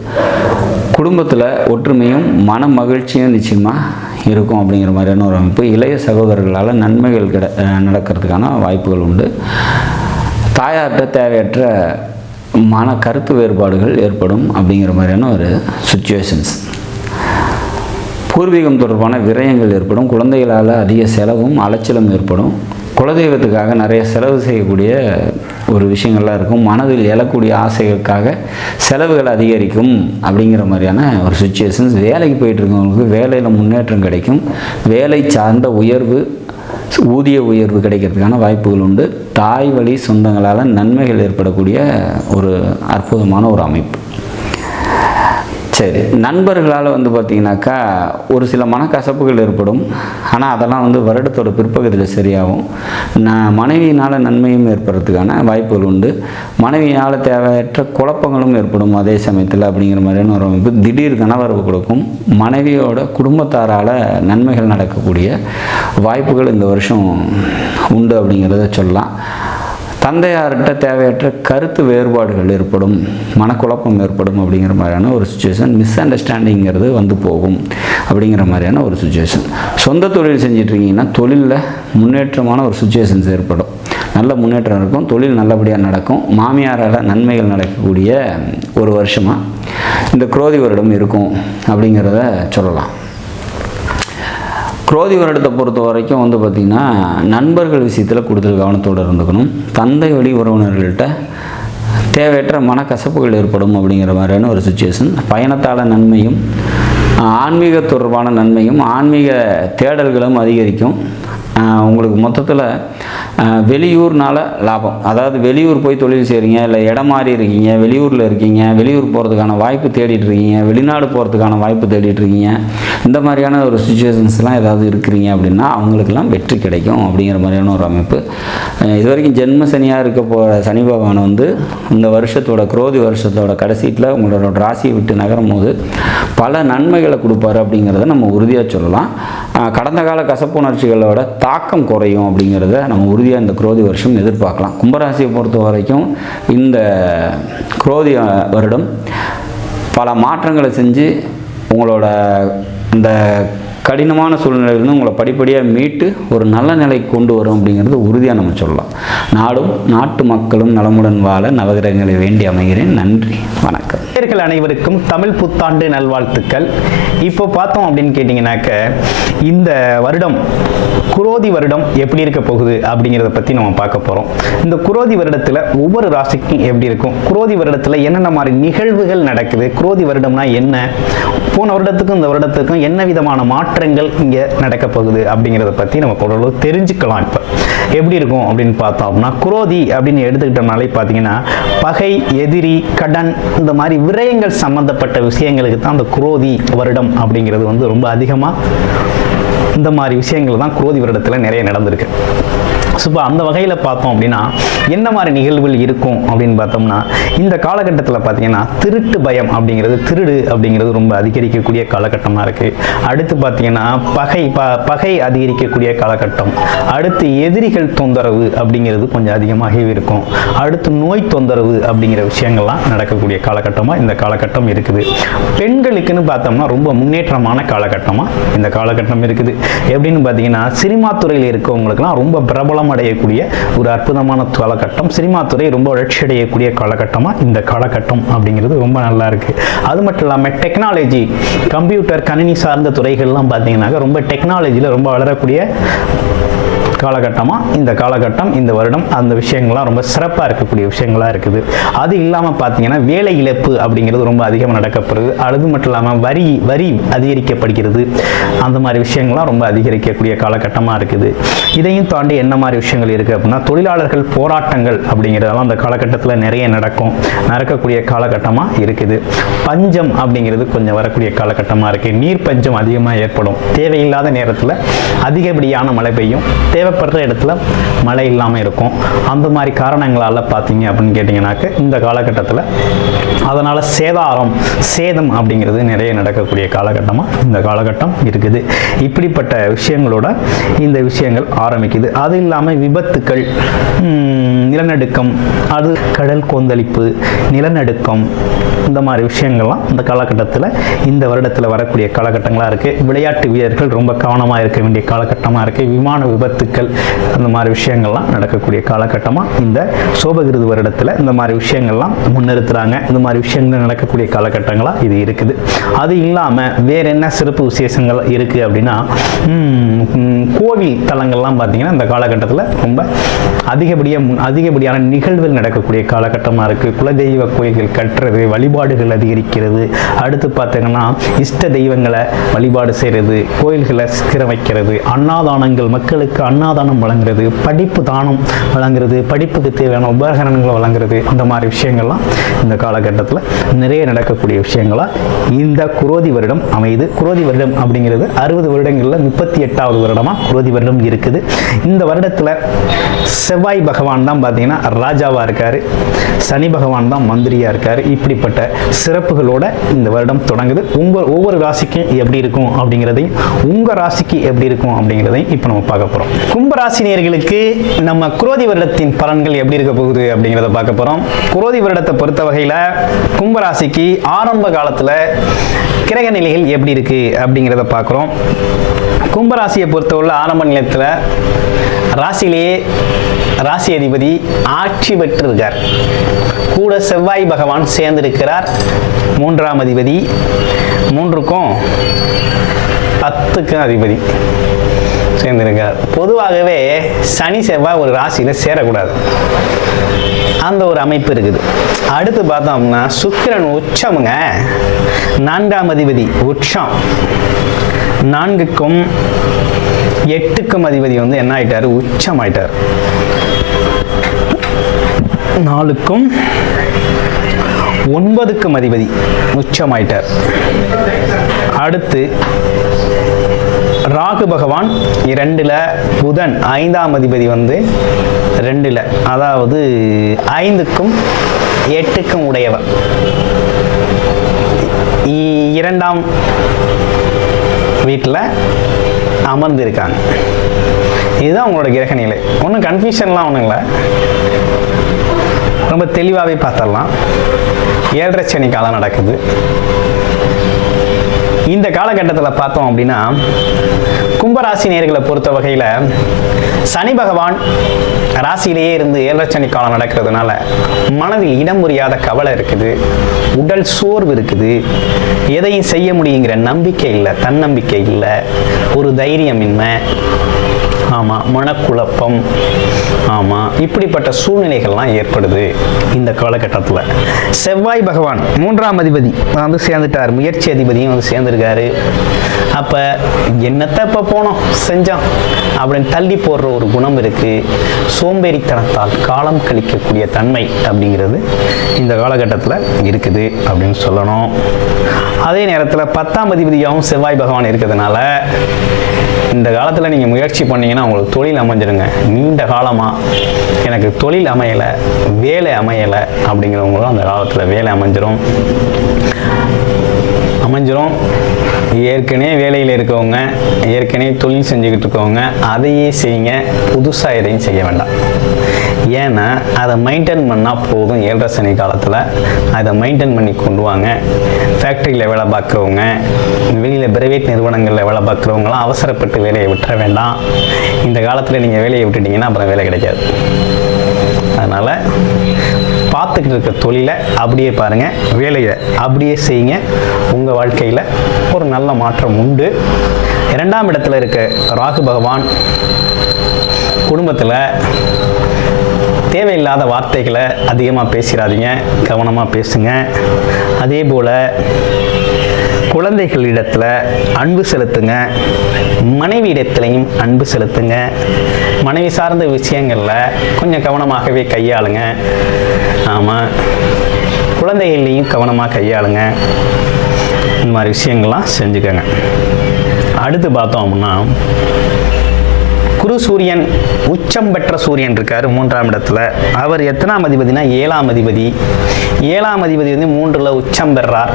குடும்பத்தில் ஒற்றுமையும் மன மகிழ்ச்சியும் நிச்சயமாக இருக்கும் அப்படிங்கிற மாதிரியான ஒரு அமைப்பு. இளைய சகோதரர்களால் நன்மைகள் நடக்கிறதுக்கான வாய்ப்புகள் உண்டு. தாயார்கிட்ட தேவையற்ற மன கருத்து வேறுபாடுகள் ஏற்படும் அப்படிங்கிற மாதிரியான ஒரு சுச்சுவேஷன்ஸ். பூர்வீகம் தொடர்பான விரயங்கள் ஏற்படும். குழந்தைகளால் அதிக செலவும் அலைச்சலும் ஏற்படும். குலதெய்வத்துக்காக நிறைய செலவு செய்யக்கூடிய ஒரு விஷயங்கள்லாம் இருக்கும். மனதில் எழக்கூடிய ஆசைகளுக்காக செலவுகள் அதிகரிக்கும் அப்படிங்கிற மாதிரியான ஒரு சுச்சுவேஷன்ஸ். வேலைக்கு போயிட்டு இருக்கவங்களுக்கு வேலையில் முன்னேற்றம் கிடைக்கும். வேலை சார்ந்த உயர்வு, ஊதிய உயர்வு கிடைக்கிறதுக்கான வாய்ப்புகள் உண்டு. தாய் வழி சொந்தங்களால் நன்மைகள் ஏற்படக்கூடிய ஒரு அற்புதமான ஒரு அமைப்பு. சரி, நண்பர்களால் வந்து பார்த்திங்கனாக்கா ஒரு சில மனக்கசப்புகள் ஏற்படும். ஆனால் அதெல்லாம் வந்து வருடத்தோட பிற்பகுதியில் சரியாகும். மனைவியினால் நன்மையும் ஏற்படுறதுக்கான வாய்ப்புகள் உண்டு. மனைவியினால் தேவையற்ற குழப்பங்களும் ஏற்படும் அதே சமயத்தில் அப்படிங்கிற மாதிரியான ஒரு அமைப்பு. திடீர் கனவரவு கொடுக்கும். மனைவியோட குடும்பத்தாரால் நன்மைகள் நடக்கக்கூடிய வாய்ப்புகள் இந்த வருஷம் உண்டு அப்படிங்கிறத சொல்லலாம். தந்தையார்கிட்ட தேவையற்ற கருத்து வேறுபாடுகள் ஏற்படும், மனக்குழப்பம் ஏற்படும் அப்படிங்கிற மாதிரியான ஒரு சுச்சுவேஷன். மிஸ் அண்டர்ஸ்டாண்டிங்கிறது வந்து போகும் அப்படிங்கிற மாதிரியான ஒரு சுச்சுவேஷன். சொந்த தொழில் செஞ்சிட்ருக்கீங்கன்னா தொழிலில் முன்னேற்றமான ஒரு சுச்சுவேஷன்ஸ் ஏற்படும். நல்ல முன்னேற்றம் இருக்கும். தொழில் நல்லபடியாக நடக்கும். மாமியாரால் நன்மைகள் நடக்கக்கூடிய ஒரு வருஷமாக இந்த குரோதி வருடம் இருக்கும் அப்படிங்கிறத சொல்லலாம். குரோதி வருடத்தை பொறுத்த வரைக்கும் வந்து பார்த்திங்கன்னா நண்பர்கள் விஷயத்தில் கூடுதல் கவனத்தோடு இருந்துக்கணும். தந்தை வழி உறவினர்கள்ட்ட தேவையற்ற மனக்கசப்புகள் ஏற்படும் அப்படிங்கிற மாதிரியான ஒரு சுச்சுவேஷன். பயணத்தால் நன்மையும், ஆன்மீக தொடர்பான நன்மையும், ஆன்மீக தேடல்களும் அதிகரிக்கும். உங்களுக்கு மொத்தத்தில் வெளியூர்னால் லாபம். அதாவது வெளியூர் போய் தொழில் செய்கிறீங்க, இல்லை இடம் மாறி இருக்கீங்க, வெளியூரில் இருக்கீங்க, வெளியூர் போகிறதுக்கான வாய்ப்பு தேடிட்டு இருக்கீங்க, வெளிநாடு போகிறதுக்கான வாய்ப்பு தேடிட்டு இருக்கீங்க, இந்த மாதிரியான ஒரு சுச்சுவேஷன்ஸ்லாம் ஏதாவது இருக்கிறீங்க அப்படின்னா அவங்களுக்கெல்லாம் வெற்றி கிடைக்கும் அப்படிங்கிற மாதிரியான ஒரு அமைப்பு. இது வரைக்கும் ஜென்ம சனியாக இருக்க போகிற சனி பகவான் வந்து இந்த வருஷத்தோட குரோதி வருஷத்தோட கடைசியில் உங்களோட ராசியை விட்டு நகரும் போது பல நன்மைகளை கொடுப்பாரு அப்படிங்கிறத நம்ம உறுதியாக சொல்லலாம். கடந்த கால கசப்புணர்ச்சிகளோட தாக்கம் குறையும் அப்படிங்கிறத நம்ம உறுதியாக இந்த குரோதி வருஷம் எதிர்பார்க்கலாம். கும்பராசியை பொறுத்த வரைக்கும் இந்த குரோதி வருடம் பல மாற்றங்களை செஞ்சு உங்களோட இந்த கடினமான சூழ்நிலையிலிருந்து உங்களை படிப்படியாக மீட்டு ஒரு நல்ல நிலைக்கு கொண்டு வரும் அப்படிங்கிறது உறுதியாக நம்ம சொல்லலாம். நாடும் நாட்டு மக்களும் நலமுடன் வாழ நவகிரகங்களை வேண்டி அமைகிறேன். நன்றி, வணக்கம். நேயர்கள் அனைவருக்கும் தமிழ் புத்தாண்டு நல்வாழ்த்துக்கள். இப்போ பார்த்தோம் அப்படின்னு கேட்டிங்கனாக்க, இந்த வருடம் குரோதி வருடம் எப்படி இருக்க போகுது அப்படிங்கிறத பற்றி நம்ம பார்க்க போகிறோம். இந்த குரோதி வருடத்தில் ஒவ்வொரு ராசிக்கும் எப்படி இருக்கும், குரோதி வருடத்தில் என்னென்ன மாதிரி நிகழ்வுகள் நடக்குது, குரோதி வருடம்னா என்ன, போன வருடத்துக்கும் இந்த வருடத்துக்கும் என்ன விதமான மாற்றங்கள் இங்கே நடக்க போகுது அப்படிங்கிறத பற்றி நம்ம ஓரளவு தெரிஞ்சுக்கலாம். இப்போ எப்படி இருக்கும் அப்படின்னு பார்த்தோம் அப்படின்னா, குரோதி அப்படின்னு எடுத்துக்கிட்டோம்னாலே பார்த்தீங்கன்னா பகை, எதிரி, கடன், இந்த மாதிரி விரயங்கள் சம்பந்தப்பட்ட விஷயங்களுக்கு தான் அந்த குரோதி வருடம் அப்படிங்கிறது வந்து ரொம்ப அதிகமாக இந்த மாதிரி விஷயங்கள் தான் குரோதி வருடத்தில் நிறைய நடந்திருக்கு. ஸோ இப்போ அந்த வகையில் பார்த்தோம் அப்படின்னா என்ன மாதிரி நிகழ்வுகள் இருக்கும் அப்படின்னு பார்த்தோம்னா, இந்த காலகட்டத்தில் பார்த்தீங்கன்னா திருட்டு பயம் அப்படிங்கிறது, திருடு அப்படிங்கிறது ரொம்ப அதிகரிக்கக்கூடிய காலகட்டமாக இருக்குது. அடுத்து பார்த்தீங்கன்னா பகை அதிகரிக்கக்கூடிய காலகட்டம். அடுத்து எதிரிகள் தொந்தரவு அப்படிங்கிறது கொஞ்சம் அதிகமாகவே இருக்கும். அடுத்து நோய் தொந்தரவு அப்படிங்கிற விஷயங்கள்லாம் நடக்கக்கூடிய காலகட்டமாக இந்த காலகட்டம் இருக்குது. பெண்களுக்குன்னு பார்த்தோம்னா ரொம்ப முன்னேற்றமான காலகட்டமாக இந்த காலகட்டம் இருக்குது. எப்படின்னு பார்த்தீங்கன்னா, சினிமா துறையில் இருக்கவங்களுக்குலாம் ரொம்ப பிரபலம் அடையக்கூடிய ஒரு அற்புதமான காலகட்டம். சினிமா துறை ரொம்ப வளர்ச்சி அடையக்கூடிய காலகட்டமாக இந்த காலகட்டம் அப்படிங்கிறது ரொம்ப நல்லா இருக்கு. அது மட்டும் இல்லாமல் டெக்னாலஜி, கம்ப்யூட்டர், கணினி சார்ந்த துறைகள்லாம் பார்த்தீங்கன்னாக்க ரொம்ப டெக்னாலஜியில் ரொம்ப வளரக்கூடிய காலகட்டமாக இந்த காலகட்டம், இந்த வருடம் அந்த விஷயங்கள்லாம் ரொம்ப சிறப்பாக இருக்கக்கூடிய விஷயங்களாக இருக்குது. அது இல்லாமல் பார்த்தீங்கன்னா வேலை இழப்பு அப்படிங்கிறது ரொம்ப அதிகமாக நடக்கப்படுது. அது மட்டும் இல்லாமல் வரி அதிகரிக்கப்படுகிறது. அந்த மாதிரி விஷயங்கள்லாம் ரொம்ப அதிகரிக்கக்கூடிய காலகட்டமாக இருக்குது. இதையும் தாண்டி என்ன மாதிரி விஷயங்கள் இருக்குது அப்படின்னா, தொழிலாளர்கள் போராட்டங்கள் அப்படிங்கிறதெல்லாம் அந்த காலகட்டத்தில் நிறைய நடக்கக்கூடிய காலகட்டமாக இருக்குது. பஞ்சம் அப்படிங்கிறது கொஞ்சம் வரக்கூடிய காலகட்டமாக இருக்குது. நீர் பஞ்சம் அதிகமாக ஏற்படும். தேவையில்லாத நேரத்தில் அதிகப்படியான மழை பெய்யும். தேவைப்படுற இடத்துல மழை இல்லாமல் இருக்கும். அந்த மாதிரி காரணங்களால் பார்த்தீங்க அப்படின்னு கேட்டிங்கனாக்க இந்த காலகட்டத்தில் அதனால் சேதம் அப்படிங்கிறது நிறைய நடக்கக்கூடிய காலகட்டமாக இந்த காலகட்டம் இருக்குது. இப்படிப்பட்ட விஷயங்களோட இந்த விஷயங்கள் ஆரம்பிக்குது. அது இல்லாமல் விபத்துக்கள், நிலநடுக்கம், அது கடல் கொந்தளிப்பு, நிலநடுக்கம், இந்த மாதிரி விஷயங்கள்லாம் இந்த காலகட்டத்தில் இந்த வருடத்தில் வரக்கூடிய காலகட்டங்களாக இருக்குது. விளையாட்டு வீரர்கள் ரொம்ப கவனமாக இருக்க வேண்டிய காலகட்டமாக இருக்குது. விமான விபத்துக்கள், அந்த மாதிரி விஷயங்கள்லாம் நடக்கக்கூடிய காலகட்டமாக இந்த சோபகிருது வருடத்தில் இந்த மாதிரி விஷயங்கள்லாம் முன்னிறுத்துறாங்க. இந்த மாதிரி விஷயங்கள் நடக்கக்கூடிய காலகட்டங்களாக இது இருக்குது. அது இல்லாமல் வேற என்ன சிறப்பு விசேஷங்கள் இருக்குது அப்படின்னா, கோவில் தலங்கள்லாம் பார்த்தீங்கன்னா இந்த காலகட்டத்தில் ரொம்ப அதிகப்படியான நிகழ்வுகள் நடக்கக்கூடிய காலகட்டமாக இருக்குது. குலதெய்வ கோயில்கள் கட்டுறது, வழிபாடுகள் அதிகரிக்கிறது. அடுத்து பார்த்தீங்கன்னா இஷ்ட தெய்வங்களை வழிபாடு செய்கிறது, கோயில்களை சீரமைக்கிறது, அன்னதானங்கள், மக்களுக்கு அன்னதானம் வழங்குறது, படிப்பு தானம் வழங்குறது, படிப்புக்கு தேவையான உபகரணங்களை வழங்குறது, அந்த மாதிரி விஷயங்கள்லாம் இந்த காலகட்டத்தில் நிறைய நடக்கக்கூடிய விஷயங்களாக இந்த குரோதி வருடம் அமையுது. குரோதி வருடம் அப்படிங்கிறது 60 வருடங்களில் 38வது வருடமாக குரோதி வருடம் இருக்குது. இந்த வருடத்தில் செவ்வாய் பகவான் தான் பார்த்தீங்கன்னா ராஜாவாக இருக்கார், சனி பகவான் தான் மந்திரியாக இருக்கார். இப்படிப்பட்ட சிறப்புகளோட இந்த வருடம் தொடங்குது. ஒவ்வொரு ராசிக்கும் எப்படி இருக்கும் அப்படிங்கிறதையும், உங்கள் ராசிக்கு எப்படி இருக்கும் அப்படிங்கிறதையும் இப்போ நம்ம பார்க்க போகிறோம். கும்பராசினியர்களுக்கு நம்ம குரோதி வருடத்தின் பலன்கள் எப்படி இருக்க போகுது அப்படிங்கிறத பார்க்க போகிறோம். குரோதி வருடத்தை பொறுத்த வகையில் கும்பராசிக்கு ஆரம்ப காலத்தில் கிரக நிலைகள் எப்படி இருக்கு அப்படிங்கிறத பார்க்குறோம். கும்பராசியை பொறுத்தவரை ஆரம்ப நிலையத்தில் ராசியிலேயே ராசி அதிபதி ஆட்சி பெற்றிருக்கார். கூட செவ்வாய் பகவான் சேர்ந்திருக்கிறார். 3ஆம் அதிபதி, 3க்கும் 10க்கும் அதிபதி சேர்ந்திருக்கார். பொதுவாகவே சனி செவ்வாய் ஒரு ராசியில் சேரக்கூடாது, அந்த ஒரு அமைப்பு இருக்குது. அடுத்து பார்த்தோம்னா சுக்கிரன் உச்சமுங்க, 4ஆம் அதிபதி உச்சம், 4க்கும் 8க்கும் அதிபதி வந்து என்ன ஆயிட்டாரு, உச்சம் ஆயிட்டார். 4க்கும் 9க்கும் அதிபதி உச்சமாயிட்டார். அடுத்து ராகு பகவான் 2ல், புதன் 5ஆம் அதிபதி வந்து 2ல், அதாவது 5க்கும் 8க்கும் உடையவர் 2ஆம் வீட்டில் அமர்ந்திருக்காங்க. இதுதான் உங்களோட கிரக நிலை. ஒன்றும் கன்ஃபியூஷன்லாம் ஒன்றும் இல்லை, ரொம்ப தெளிவாகவே பார்த்துடலாம். 7.5 சனி காலம் நடக்குது. இந்த காலகட்டத்தில் பார்த்தோம் அப்படின்னா கும்பராசி நேயர்களை பொறுத்த வகையில் சனி பகவான் ராசியிலேயே இருந்து 7 சனி காலம் நடக்கிறதுனால மனதில் இடம் புரியாத கவலை இருக்குது, உடல் சோர்வு இருக்குது, எதையும் செய்ய முடியுங்கிற நம்பிக்கை இல்லை, தன்னம்பிக்கை இல்லை, ஒரு தைரியமின்மை, ஆமாம் மனக்குழப்பம், ஆமாம் இப்படிப்பட்ட சூழ்நிலைகள்லாம் ஏற்படுது இந்த காலகட்டத்தில். செவ்வாய் பகவான் 3ஆம் அதிபதி வந்து சேர்ந்துட்டார், முயற்சி அதிபதியும் வந்து சேர்ந்துருக்காரு. அப்போ என்னத்தை இப்போ போனோம் செஞ்சோம் அப்படின்னு தள்ளி போடுற ஒரு குணம் இருக்குது. சோம்பேறித்தனத்தால் காலம் கழிக்கக்கூடிய தன்மை அப்படிங்கிறது இந்த காலகட்டத்தில் இருக்குது அப்படின்னு சொல்லணும். அதே நேரத்தில் 10ஆம் அதிபதியாகவும் செவ்வாய் பகவான் இருக்கிறதுனால இந்த காலத்தில் நீங்கள் முயற்சி பண்ணீங்கன்னா உங்களுக்கு தொழில் அமைஞ்சிருங்க. நீண்ட காலமாக எனக்கு தொழில் அமையலை, வேலை அமையலை அப்படிங்கிறவங்களும் அந்த காலத்தில் வேலை அமைஞ்சிரும். ஏற்கனவே வேலையில் இருக்கவங்க, ஏற்கனவே தொழில் செஞ்சுக்கிட்டு இருக்கவங்க அதையே செய்யுங்க, புதுசாக எதையும் செய்ய வேண்டாம். ஏன்னா அதை மெயின்டைன் பண்ணால் போதும். 7 சனி காலத்தில் அதை மெயின்டைன் பண்ணி கொண்டு வாங்க. ஃபேக்ட்ரியில் வேலை பார்க்குறவங்க, வெளியில் பிரைவேட் நிறுவனங்களில் வேலை பார்க்குறவங்களாம் அவசரப்பட்டு வேலையை விட்டுற வேண்டாம். இந்த காலத்தில் நீங்கள் வேலையை விட்டுட்டிங்கன்னா அப்புறம் வேலை கிடைக்காது. அதனால் பார்த்துக்கிட்டு இருக்க தொழிலை அப்படியே பாருங்கள், வேலையை அப்படியே செய்யுங்க. உங்கள் வாழ்க்கையில் ஒரு நல்ல மாற்றம் உண்டு. 2ஆம் இடத்துல இருக்க ராகு பகவான் குடும்பத்தில் தேவையில்லாத வார்த்தைகளை அதிகமாக பேசிடாதீங்க, கவனமாக பேசுங்க. அதே போல் குழந்தைகளிடத்தில் அன்பு செலுத்துங்க, மனைவி இடத்துலையும் அன்பு செலுத்துங்க. மனைவி சார்ந்த விஷயங்களில் கொஞ்சம் கவனமாகவே கையாளுங்க. ஆமாம், குழந்தைகள்லையும் கவனமாக கையாளுங்க. இந்த மாதிரி விஷயங்கள்லாம் செஞ்சுக்கோங்க. அடுத்து பார்த்தோம் அப்படின்னா குரு சூரியன் உச்சம் பெற்ற சூரியன் இருக்கார் 3ஆம் இடத்துல. அவர் எத்தனாம் அதிபதினா 7ஆம் அதிபதி. 7ஆம் அதிபதி வந்து 3ல் உச்சம் பெறார்.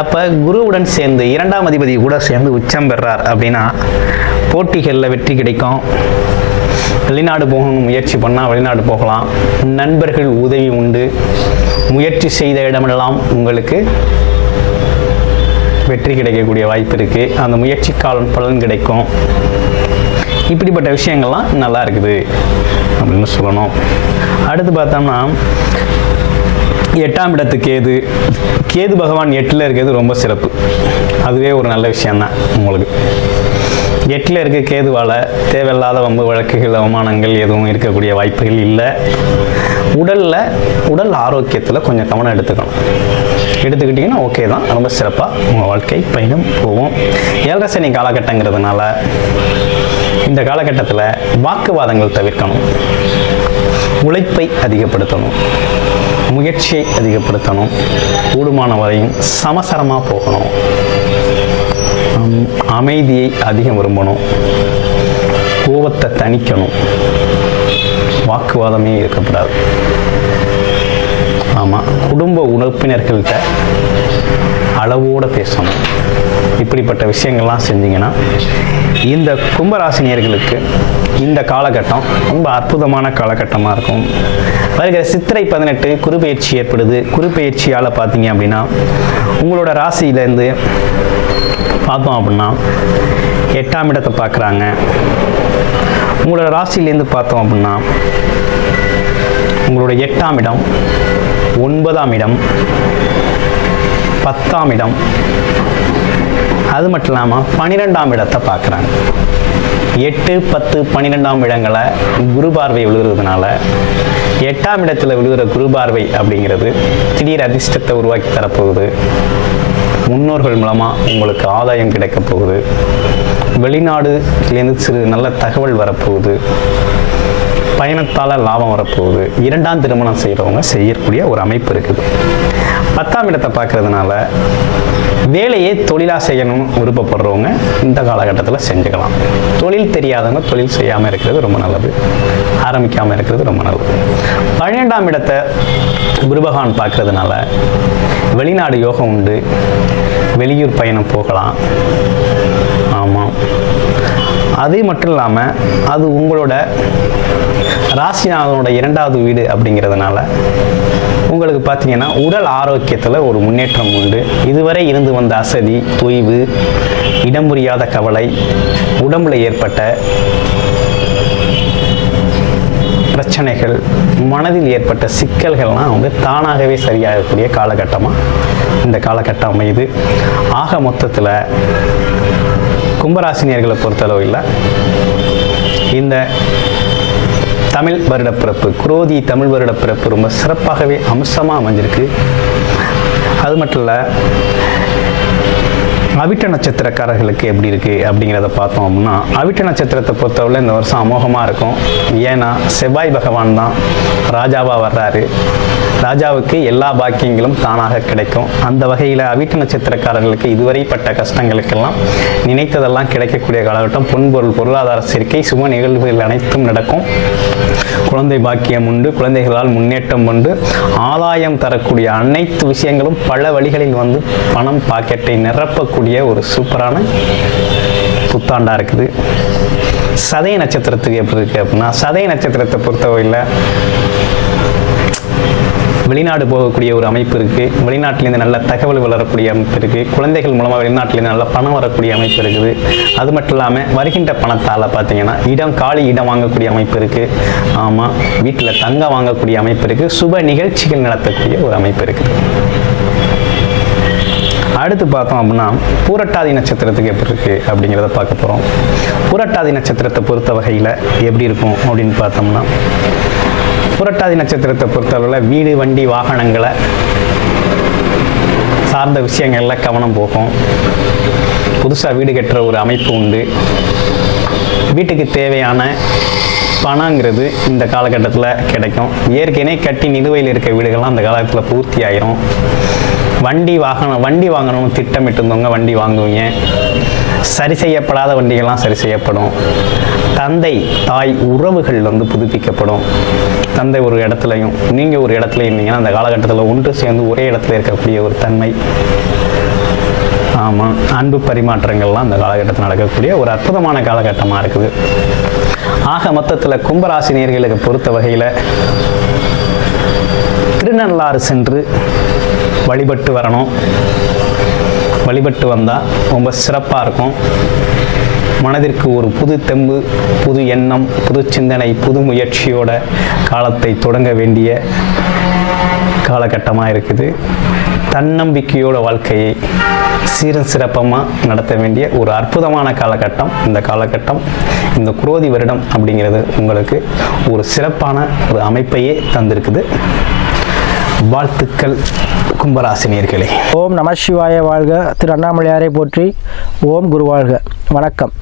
அப்போ குருவுடன் சேர்ந்து 2ஆம் அதிபதி கூட சேர்ந்து உச்சம் பெறார் அப்படின்னா போட்டிகளில் வெற்றி கிடைக்கும். வெளிநாடு போகணும் முயற்சி பண்ணால் வெளிநாடு போகலாம். நண்பர்கள் உதவி உண்டு. முயற்சி செய்த இடமெல்லாம் உங்களுக்கு வெற்றி கிடைக்கக்கூடிய வாய்ப்பு இருக்குது. அந்த முயற்சி பலன் கிடைக்கும். இப்படிப்பட்ட விஷயங்கள்லாம் நல்லா இருக்குது அப்படின்னு சொல்லணும். அடுத்து பார்த்தோம்னா 8ஆம் இடத்து கேது பகவான் 8ல் இருக்கிறது ரொம்ப சிறப்பு. அதுவே ஒரு நல்ல விஷயந்தான். உங்களுக்கு 8ல் இருக்க கேதுவால் தேவையில்லாத வம்பு வழக்குகள் அவமானங்கள் எதுவும் இருக்கக்கூடிய வாய்ப்புகள் இல்லை. உடல் ஆரோக்கியத்தில் கொஞ்சம் கவனம் எடுத்துக்கிட்டிங்கன்னா ஓகே தான், ரொம்ப சிறப்பாக உங்கள் வாழ்க்கை பயணம் போகும். 7 சனி காலகட்டங்கிறதுனால இந்த காலகட்டத்தில் வாக்குவாதங்கள் தவிர்க்கணும், உழைப்பை அதிகப்படுத்தணும், முயற்சியை அதிகப்படுத்தணும், கூடுமான வரையும் சமசரமாக போகணும், அமைதியை அதிகம் விரும்பணும், கோபத்தை தணிக்கணும், வாக்குவாதமே இருக்கக்கூடாது. ஆமாம், குடும்ப உறுப்பினர்கள்ட்ட அளவோடு பேசணும். இப்படிப்பட்ட விஷயங்கள்லாம் செஞ்சிங்கன்னா இந்த கும்பராசினியர்களுக்கு இந்த காலகட்டம் ரொம்ப அற்புதமான காலகட்டமாக இருக்கும். வருகிற சித்திரை 18 குருபெயர்ச்சி ஏற்படுது. குருபெயர்ச்சியால் பார்த்தீங்க அப்படின்னா உங்களோட ராசியிலேருந்து பார்த்தோம் அப்படின்னா 8ஆம் இடத்தை பார்க்குறாங்க. உங்களோட ராசியிலேருந்து பார்த்தோம் அப்படின்னா உங்களோட 8ஆம் இடம், 9ஆம் இடம், 10ஆம் இடம், அது மட்டும் இல்லாமல் 12ஆம் இடத்தை பார்க்குறாங்க. 8, 10, 12ஆம் இடங்களை குரு பார்வை விழுகிறதுனால 8ஆம் இடத்துல விழுகிற குரு பார்வை அப்படிங்கிறது திடீர் அதிர்ஷ்டத்தை உருவாக்கி தரப்போகுது. முன்னோர்கள் மூலமாக உங்களுக்கு ஆதாயம் கிடைக்க போகுது. வெளிநாடுலேருந்து சிறு நல்ல தகவல் வரப்போகுது. பயணத்தால் லாபம் வரப்போகுது. 2ஆம் திருமணம் செய்கிறவங்க செய்யக்கூடிய ஒரு அமைப்பு இருக்குது. 10ஆம் இடத்தை பார்க்கறதுனால வேலையை தொழிலாக செய்யணும்னு விருப்பப்படுறவங்க இந்த காலகட்டத்தில் செஞ்சுக்கலாம். தொழில் தெரியாதவங்க தொழில் செய்யாமல் இருக்கிறது ரொம்ப நல்லது, ஆரம்பிக்காமல் இருக்கிறது ரொம்ப நல்லது. 12ஆம் இடத்தை குருபகவான் பார்க்கறதுனால வெளிநாடு யோகம் உண்டு, வெளியூர் பயணம் போகலாம். ஆமாம், அது மட்டும் இல்லாமல் அது உங்களோட ராசிநாதனோட 2வது வீடு அப்படிங்கிறதுனால உங்களுக்கு பார்த்தீங்கன்னா உடல் ஆரோக்கியத்தில் ஒரு முன்னேற்றம் உண்டு. இதுவரை இருந்து வந்த அசதி, தொய்வு, இடம் புரியாத கவலை, உடம்புல ஏற்பட்ட பிரச்சனைகள், மனதில் ஏற்பட்ட சிக்கல்கள்லாம் வந்து தானாகவே சரியாகக்கூடிய காலகட்டமாக இந்த காலகட்டம் அமையுது. ஆக மொத்தத்தில் கும்பராசினியர்களை பொறுத்தளவில் இந்த தமிழ் வருடப்பிறப்பு, குரோதி தமிழ் வருடப்பிறப்பு ரொம்ப சிறப்பாகவே அம்சமாக அமைஞ்சிருக்கு. அது மட்டும் இல்லை, அவிட்ட நட்சத்திரக்காரர்களுக்கு எப்படி இருக்குது அப்படிங்கிறத பார்த்தோம் அப்படின்னா, அவிட்ட நட்சத்திரத்தை பொறுத்தவரை இந்த வருஷம் அமோகமாக இருக்கும். ஏன்னா செவ்வாய் பகவான் தான் ராஜாவாக வர்றாரு. ராஜாவுக்கு எல்லா பாக்கியங்களும் தானாக கிடைக்கும். அந்த வகையில் அவிட்ட நட்சத்திரக்காரர்களுக்கு இதுவரைப்பட்ட கஷ்டங்களுக்கெல்லாம் நினைத்ததெல்லாம் கிடைக்கக்கூடிய காலகட்டம். பொன்பொருள், பொருளாதார சேர்க்கை, சுப நிகழ்வுகள் அனைத்தும் நடக்கும். குழந்தை பாக்கியம் உண்டு. குழந்தைகளால் முன்னேற்றம் உண்டு. ஆதாயம் தரக்கூடிய அனைத்து விஷயங்களும் பல வழிகளில் வந்து பணம் பாக்கெட்டை நிரப்பக்கூடிய ஒரு சூப்பரான புத்தாண்டாக இருக்குது. சதய நட்சத்திரத்துக்கு எப்படி இருக்குது அப்படின்னா, சதய நட்சத்திரத்தை பொறுத்தவரையில் வெளிநாடு போகக்கூடிய ஒரு அமைப்பு இருக்குது. வெளிநாட்டிலேருந்து நல்ல தகவல் வளரக்கூடிய அமைப்பு இருக்குது. குழந்தைகள் மூலமாக வெளிநாட்டிலேருந்து நல்ல பணம் வரக்கூடிய அமைப்பு இருக்குது. அது மட்டும் இல்லாமல் வருகின்ற பணத்தால் பார்த்தீங்கன்னா காலி இடம் வாங்கக்கூடிய அமைப்பு இருக்குது. ஆமாம், வீட்டில் தங்க வாங்கக்கூடிய அமைப்பு இருக்குது. சுப நிகழ்ச்சிகள் நடத்தக்கூடிய ஒரு அமைப்பு இருக்குது. அடுத்து பார்த்தோம் அப்படின்னா பூரட்டாதி நட்சத்திரத்துக்கு எப்படி இருக்குது அப்படிங்கிறத பார்க்க போகிறோம். பூரட்டாதி நட்சத்திரத்தை பொறுத்த வகையில் எப்படி இருக்கும் அப்படின்னு பார்த்தோம்னா, புரட்டாதி நட்சத்திரத்தை பொறுத்தளவில் வீடு, வண்டி, வாகனங்களை சார்ந்த விஷயங்களில் கவனம் போகும். புதுசாக வீடு கட்டுற ஒரு அமைப்பு உண்டு. வீட்டுக்கு தேவையான பணங்கிறது இந்த காலகட்டத்தில் கிடைக்கும். ஏற்கனவே கட்டி நிலுவையில் இருக்க வீடுகள்லாம் அந்த காலத்தில் பூர்த்தி ஆயிரும். வண்டி வாங்கணும்னு திட்டமிட்டு இருந்தவங்க வண்டி வாங்குவீங்க. சரி செய்யப்படாத வண்டிகள்லாம் சரி செய்யப்படும். தந்தை தாய் உறவுகள் வந்து புதுப்பிக்கப்படும். தந்தை ஒரு இடத்துலையும் நீங்கள் ஒரு இடத்துல இருந்தீங்கன்னா அந்த காலகட்டத்தில் ஒன்று சேர்ந்து ஒரே இடத்துல இருக்கக்கூடிய ஒரு தன்மை. ஆமாம், அன்பு பரிமாற்றங்கள்லாம் அந்த காலகட்டத்தில் நடக்கக்கூடிய ஒரு அற்புதமான காலகட்டமாக இருக்குது. ஆக மொத்தத்தில் கும்பராசினியர்களுக்கு பொறுத்த வகையில் திருநள்ளாறு சென்று வழிபட்டு வரணும். வழிபட்டு வந்தால் ரொம்ப சிறப்பாக இருக்கும். மனதிற்கு ஒரு புது தெம்பு, புது எண்ணம், புது சிந்தனை, புது முயற்சியோட காலத்தை தொடங்க வேண்டிய காலகட்டமாக இருக்குது. தன்னம்பிக்கையோட வாழ்க்கையை சீரும் சிறப்பமாக நடத்த வேண்டிய ஒரு அற்புதமான காலகட்டம் இந்த காலகட்டம். இந்த குரோதி வருடம் அப்படிங்கிறது உங்களுக்கு ஒரு சிறப்பான ஒரு அமைப்பையே தந்திருக்குது. வாழ்த்துக்கள் கும்பராசினியர்களே. ஓம் நம சிவாய வாழ்க. திரு அண்ணாமலையாரை போற்றி. ஓம் குரு வாழ்க. வணக்கம்.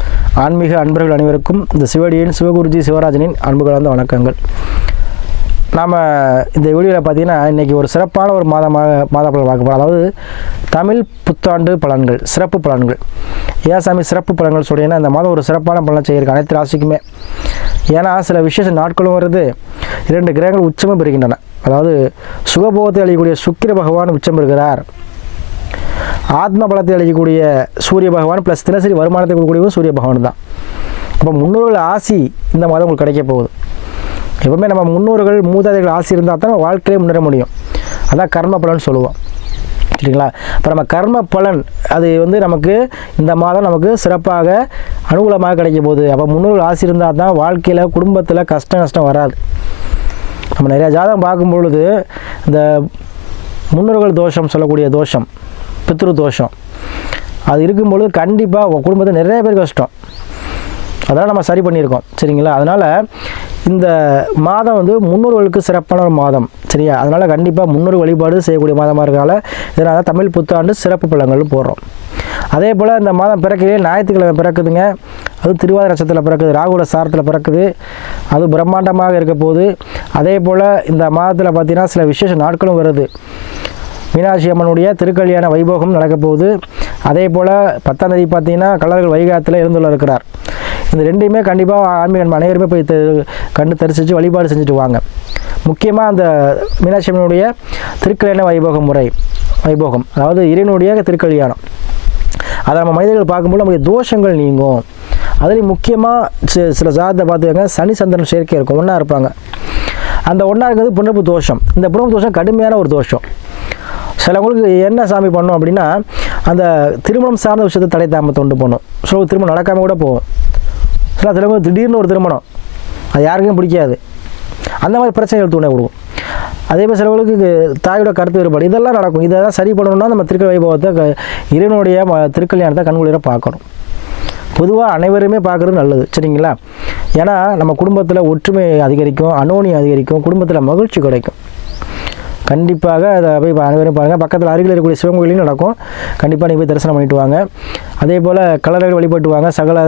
ஆன்மீக அன்பர்கள் அனைவருக்கும் இந்த சிவடியின் சிவகுருஜி சிவராஜனின் அன்பு கலந்த வணக்கங்கள். நாம் இந்த வீடியோவில் பார்த்தீங்கன்னா இன்றைக்கி ஒரு சிறப்பான ஒரு மாத பலன் பார்க்க போகிறோம். அதாவது தமிழ் புத்தாண்டு பலன்கள், சிறப்பு பலன்கள். ஏன் சாமி சிறப்பு பலன்கள் சொல்கிறீங்கன்னா, இந்த மாதம் ஒரு சிறப்பான பலன் செய்யிருக்கு அனைத்து ராசிக்குமே. ஏன்னா சில விசேஷ நாட்களும் வருது. 2 கிரகங்கள் உச்சமும் பெறுகின்றன. அதாவது சுகபோகத்தை அளிக்கக்கூடிய சுக்கிர பகவான் உச்சம் பெறுகிறார். ஆத்ம பலத்தை அளிக்கக்கூடிய சூரிய பகவான் ப்ளஸ் தினசரி வருமானத்தை கொடுக்கக்கூடியவும் சூரிய பகவான் தான். அப்போ முன்னோர்கள் ஆசி இந்த மாதம் உங்களுக்கு கிடைக்க போகுது. எப்பவுமே நம்ம முன்னோர்கள் மூதாதைகள் ஆசி இருந்தால் தான் வாழ்க்கையிலே முன்னேற முடியும். அதான் கர்ம பலன் சொல்லுவோம், சரிங்களா? இப்போ நம்ம கர்ம பலன் அது வந்து நமக்கு இந்த மாதம் நமக்கு சிறப்பாக அனுகூலமாக கிடைக்க போகுது. அப்போ முன்னோர்கள் ஆசி இருந்தால் தான் வாழ்க்கையில் குடும்பத்தில் கஷ்டம் நஷ்டம் வராது. நம்ம நிறையா ஜாதகம் பார்க்கும் பொழுது இந்த முன்னோர்கள் தோஷம் சொல்லக்கூடிய தோஷம், பித்ரு தோஷம் அது இருக்கும்பொழுது கண்டிப்பாக குடும்பத்தில் நிறைய பேர் கஷ்டம். அதெல்லாம் நம்ம சரி பண்ணியிருக்கோம், சரிங்களா? அதனால் இந்த மாதம் வந்து முன்னோர்களுக்கு சிறப்பான ஒரு மாதம், சரியா? அதனால் கண்டிப்பாக முன்னோர் வழிபாடு செய்யக்கூடிய மாதமாக இருக்கனால இதனால் தமிழ் புத்தாண்டு சிறப்பு பலன்கள் போடுறோம். அதே போல் இந்த மாதம் பிறக்கையிலே ஞாயிற்றுக்கிழமை பிறக்குதுங்க. அது திருவாதிரை நட்சத்திரத்தில் பிறக்குது, ராகுல சாரத்தில் பிறக்குது. அது பிரம்மாண்டமாக இருக்க போகுது. அதே போல் இந்த மாதத்தில் பார்த்திங்கன்னா சில விசேஷ நாட்களும் வருது. மீனாட்சி அம்மனுடைய திருக்கல்யாண வைபோகம் நடக்க போகுது. அதே போல் 10ஆம் தேதி பார்த்திங்கன்னா கள்ளழகர் வைகாத்தில் இருந்துள்ள இருக்கிறார். இந்த ரெண்டையுமே கண்டிப்பாக ஆன்மீக அனைவருமே போய் கண்டு தரிசித்து வழிபாடு செஞ்சுட்டு வாங்க. முக்கியமாக அந்த மீனாட்சி அம்மனுடைய திருக்கல்யாண வைபோகம் அதாவது இறைவனுடைய திருக்கல்யாணம், அதை நம்ம மனிதர்கள் பார்க்கும்போது நம்முடைய தோஷங்கள் நீங்கும். அதுலேயும் முக்கியமாக சில ஜாதகத்தை பார்த்துக்கங்க, சனி சந்திரன் சேர்க்கை இருக்கும், ஒன்றா இருப்பாங்க. அந்த ஒன்றா இருக்கிறது புனர்ப்பு தோஷம். இந்த புனர்ப்பு தோஷம் கடுமையான ஒரு தோஷம். சிலவங்களுக்கு என்ன சாமி பண்ணோம் அப்படின்னா, அந்த திருமணம் சார்ந்த விஷயத்தை தடை தாமத்தை உண்டு பண்ணும். சில திருமணம் நடக்காமல் கூட போகும். சிலவங்களுக்கு திடீர்னு ஒரு திருமணம், அது யாருக்கும் பிடிக்காது, அந்த மாதிரி பிரச்சனைகள் தூண்ட கொடுக்கும். அதே மாதிரி சிலவங்களுக்கு தாயோட கருத்து வேறுபாடு, இதெல்லாம் நடக்கும். இதெல்லாம் சரி பண்ணணும்னா நம்ம திருக்கல் வைபவத்தை இறைவனுடைய திருக்கல்யாணத்தை கண்குளிர பார்க்கணும். பொதுவாக அனைவருமே பார்க்குறது நல்லது, சரிங்களா? ஏன்னா நம்ம குடும்பத்தில் ஒற்றுமை அதிகரிக்கும், அனோனியம் அதிகரிக்கும், குடும்பத்தில் மகிழ்ச்சி கிடைக்கும். கண்டிப்பாக அதை போய் அனைவரும் பாருங்கள். பக்கத்தில் அருகில் இருக்கக்கூடிய சிவன் கோயிலையும் நடக்கும். கண்டிப்பாக நீங்கள் போய் தரிசனம் பண்ணிட்டு வாங்க. அதே போல் கள்ளழகர் வழிபட்டு வாங்க. சகல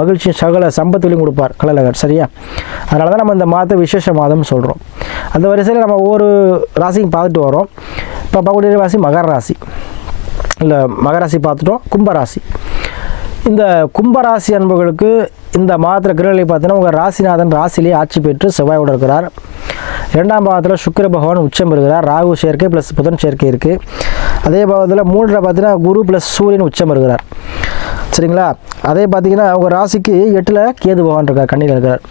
மகிழ்ச்சி சகல சம்பத்துலையும் கொடுப்பார் கள்ளழகர், சரியா? அதனால தான் நம்ம இந்த மாதத்தை விசேஷ மாதம்னு சொல்கிறோம். அந்த வரிசையில் நம்ம ஒவ்வொரு ராசியும் பார்த்துட்டு வரோம். இப்போ பார்க்கக்கூடிய ராசி மகர ராசி, இல்லை மகராசி பார்த்துட்டோம். கும்பராசி. இந்த கும்பராசி அன்பர்களுக்கு இந்த மாதத்தில் கிரகங்களை பார்த்தீங்கன்னா, உங்கள் ராசிநாதன் ராசியிலே ஆட்சி பெற்று செவ்வாயோடு இருக்கிறார். 2ஆம் பாவத்தில் சுக்கிர பகவான் உச்சம் இருக்கிறார். ராகு சேர்க்கை ப்ளஸ் புதன் சேர்க்கை இருக்குது. அதே பாவத்தில் 3ஆம் பார்த்தீங்கன்னா குரு ப்ளஸ் சூரியன் உச்சம் இருக்கிறார், சரிங்களா? அதே பார்த்தீங்கன்னா உங்கள் ராசிக்கு 8ல் கேது பகவான் இருக்கார், கண்ணியில் இருக்கிறார்.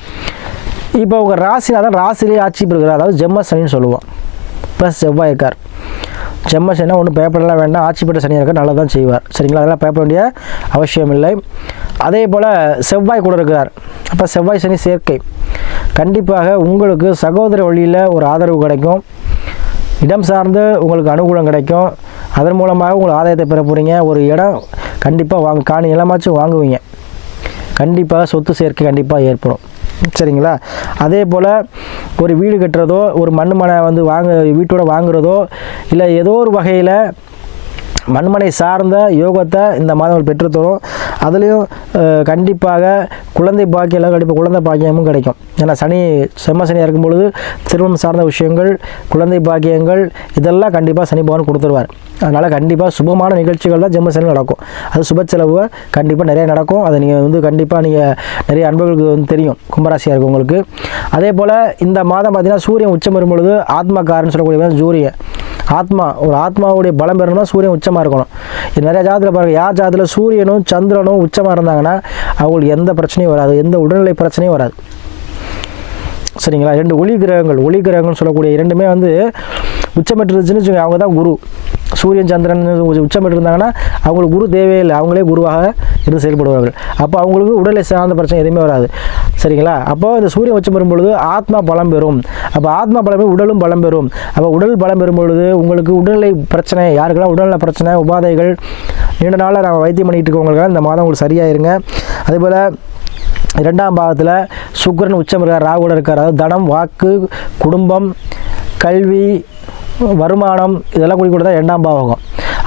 இப்போ உங்கள் ராசிநாதன் ராசியிலே ஆட்சி பெறுகிறார், அதாவது ஜென்ம சனின்னு சொல்லுவோம். ப்ளஸ் செவ்வாய் இருக்கார். ஜென்ம சனினா ஒன்றும் பேப்பரெலாம் வேண்டாம், ஆட்சி பெற்ற சனியாக இருக்கார், நல்லா தான் செய்வார், சரிங்களா? அதெல்லாம் பேப்பர் வேண்டிய அவசியம் இல்லை. அதே போல் செவ்வாய் கூட இருக்கிறார். அப்போ செவ்வாய் சனி சேர்க்கை. கண்டிப்பாக உங்களுக்கு சகோதர வழியில் ஒரு ஆதரவு கிடைக்கும், இடம் சார்ந்து உங்களுக்கு அனுகூலம் கிடைக்கும். அதன் மூலமாக உங்களுக்கு ஆதாயத்தை பெற போகிறீங்க. ஒரு இடம் கண்டிப்பாக காணி நிலமாச்சும் வாங்குவீங்க. கண்டிப்பாக சொத்து சேர்க்கை கண்டிப்பாக ஏற்படும், சரிங்களா? அதே போல் ஒரு வீடு கட்டுறதோ, ஒரு மண்மனை வந்து வீட்டோட வாங்குறதோ, இல்லை ஏதோ ஒரு வகையில் மண்மனை சார்ந்த யோகத்தை இந்த மாதங்கள் பெற்றுத்தரும். அதுலேயும் கண்டிப்பாக குழந்தை பாக்கியம், கண்டிப்பாக குழந்தை பாக்கியமும் கிடைக்கும். ஏன்னா செம்ம சனியாக இருக்கும் பொழுது திருமணம் சார்ந்த விஷயங்கள், குழந்தை பாக்கியங்கள் இதெல்லாம் கண்டிப்பாக சனி பகவான் கொடுத்துருவார். அதனால் கண்டிப்பாக சுபமான நிகழ்ச்சிகள் தான் ஜென்ம சனியில் நடக்கும். அது சுப செலவு கண்டிப்பாக நிறைய நடக்கும். அதை நீங்கள் கண்டிப்பாக நீங்கள் நிறைய அன்பர்களுக்கு தெரியும், கும்பராசியாக இருக்கவங்களுக்கு. அதே போல் இந்த மாதம் பார்த்திங்கன்னா சூரியன் உச்சம் வரும் பொழுது ஆத்மக்காரன்னு சொல்லக்கூடிய சூரியன் ஒரு ஆத்மாவுடைய பலம் பெறணும்னா சூரியன் உச்சமாக இருக்கணும். இது நிறைய ஜாதத்தில் பாருங்கள், யார் ஜாதத்தில் சூரியனும் சந்திரனும் உச்சமாக இருந்தாங்கன்னா அவங்களுக்கு எந்த பிரச்சனையும் வராது, எந்த உடல்நிலை பிரச்சனையும் வராது, சரிங்களா? 2 ஒளி கிரகங்கள்னு சொல்லக்கூடிய 2மே உச்சம் பெற்றுருச்சுன்னு வச்சுக்கோங்க, அவங்க தான் குரு. சூரியன் சந்திரன் உச்சம் பெற்றிருந்தாங்கன்னா அவங்களுக்கு குரு தேவையில்லை, அவங்களே குருவாக இருந்து செயல்படுவார்கள். அப்போ அவங்களுக்கு உடலை சார்ந்த பிரச்சனை எதுவுமே வராது, சரிங்களா? அப்போ இந்த சூரியன் உச்சம் பெறும் பொழுது ஆத்மா பலம் பெறும். அப்போ ஆத்மா பலம் பெறும், உடலும் பலம் பெறும். அப்போ உடல் பலம் பெறும் பொழுது உங்களுக்கு உடல்நிலை பிரச்சனை, யாருக்கெல்லாம் உடல்நல பிரச்சனை, உபாதைகள் நீண்ட நாளில் நம்ம வைத்தியம் பண்ணிகிட்டு இருக்கவங்களுக்கெல்லாம் இந்த மாதம் உங்களுக்கு சரியாயிருங்க. அதேபோல் 2ஆம் பாவத்தில் சுக்கிரன் உச்சம் இருக்கார், ராகுவோட இருக்கார். அதாவது தனம், வாக்கு, குடும்பம், கல்வி, வருமானம் இதெல்லாம் கூடி கொடுத்தா 2ஆம் பாவகம்.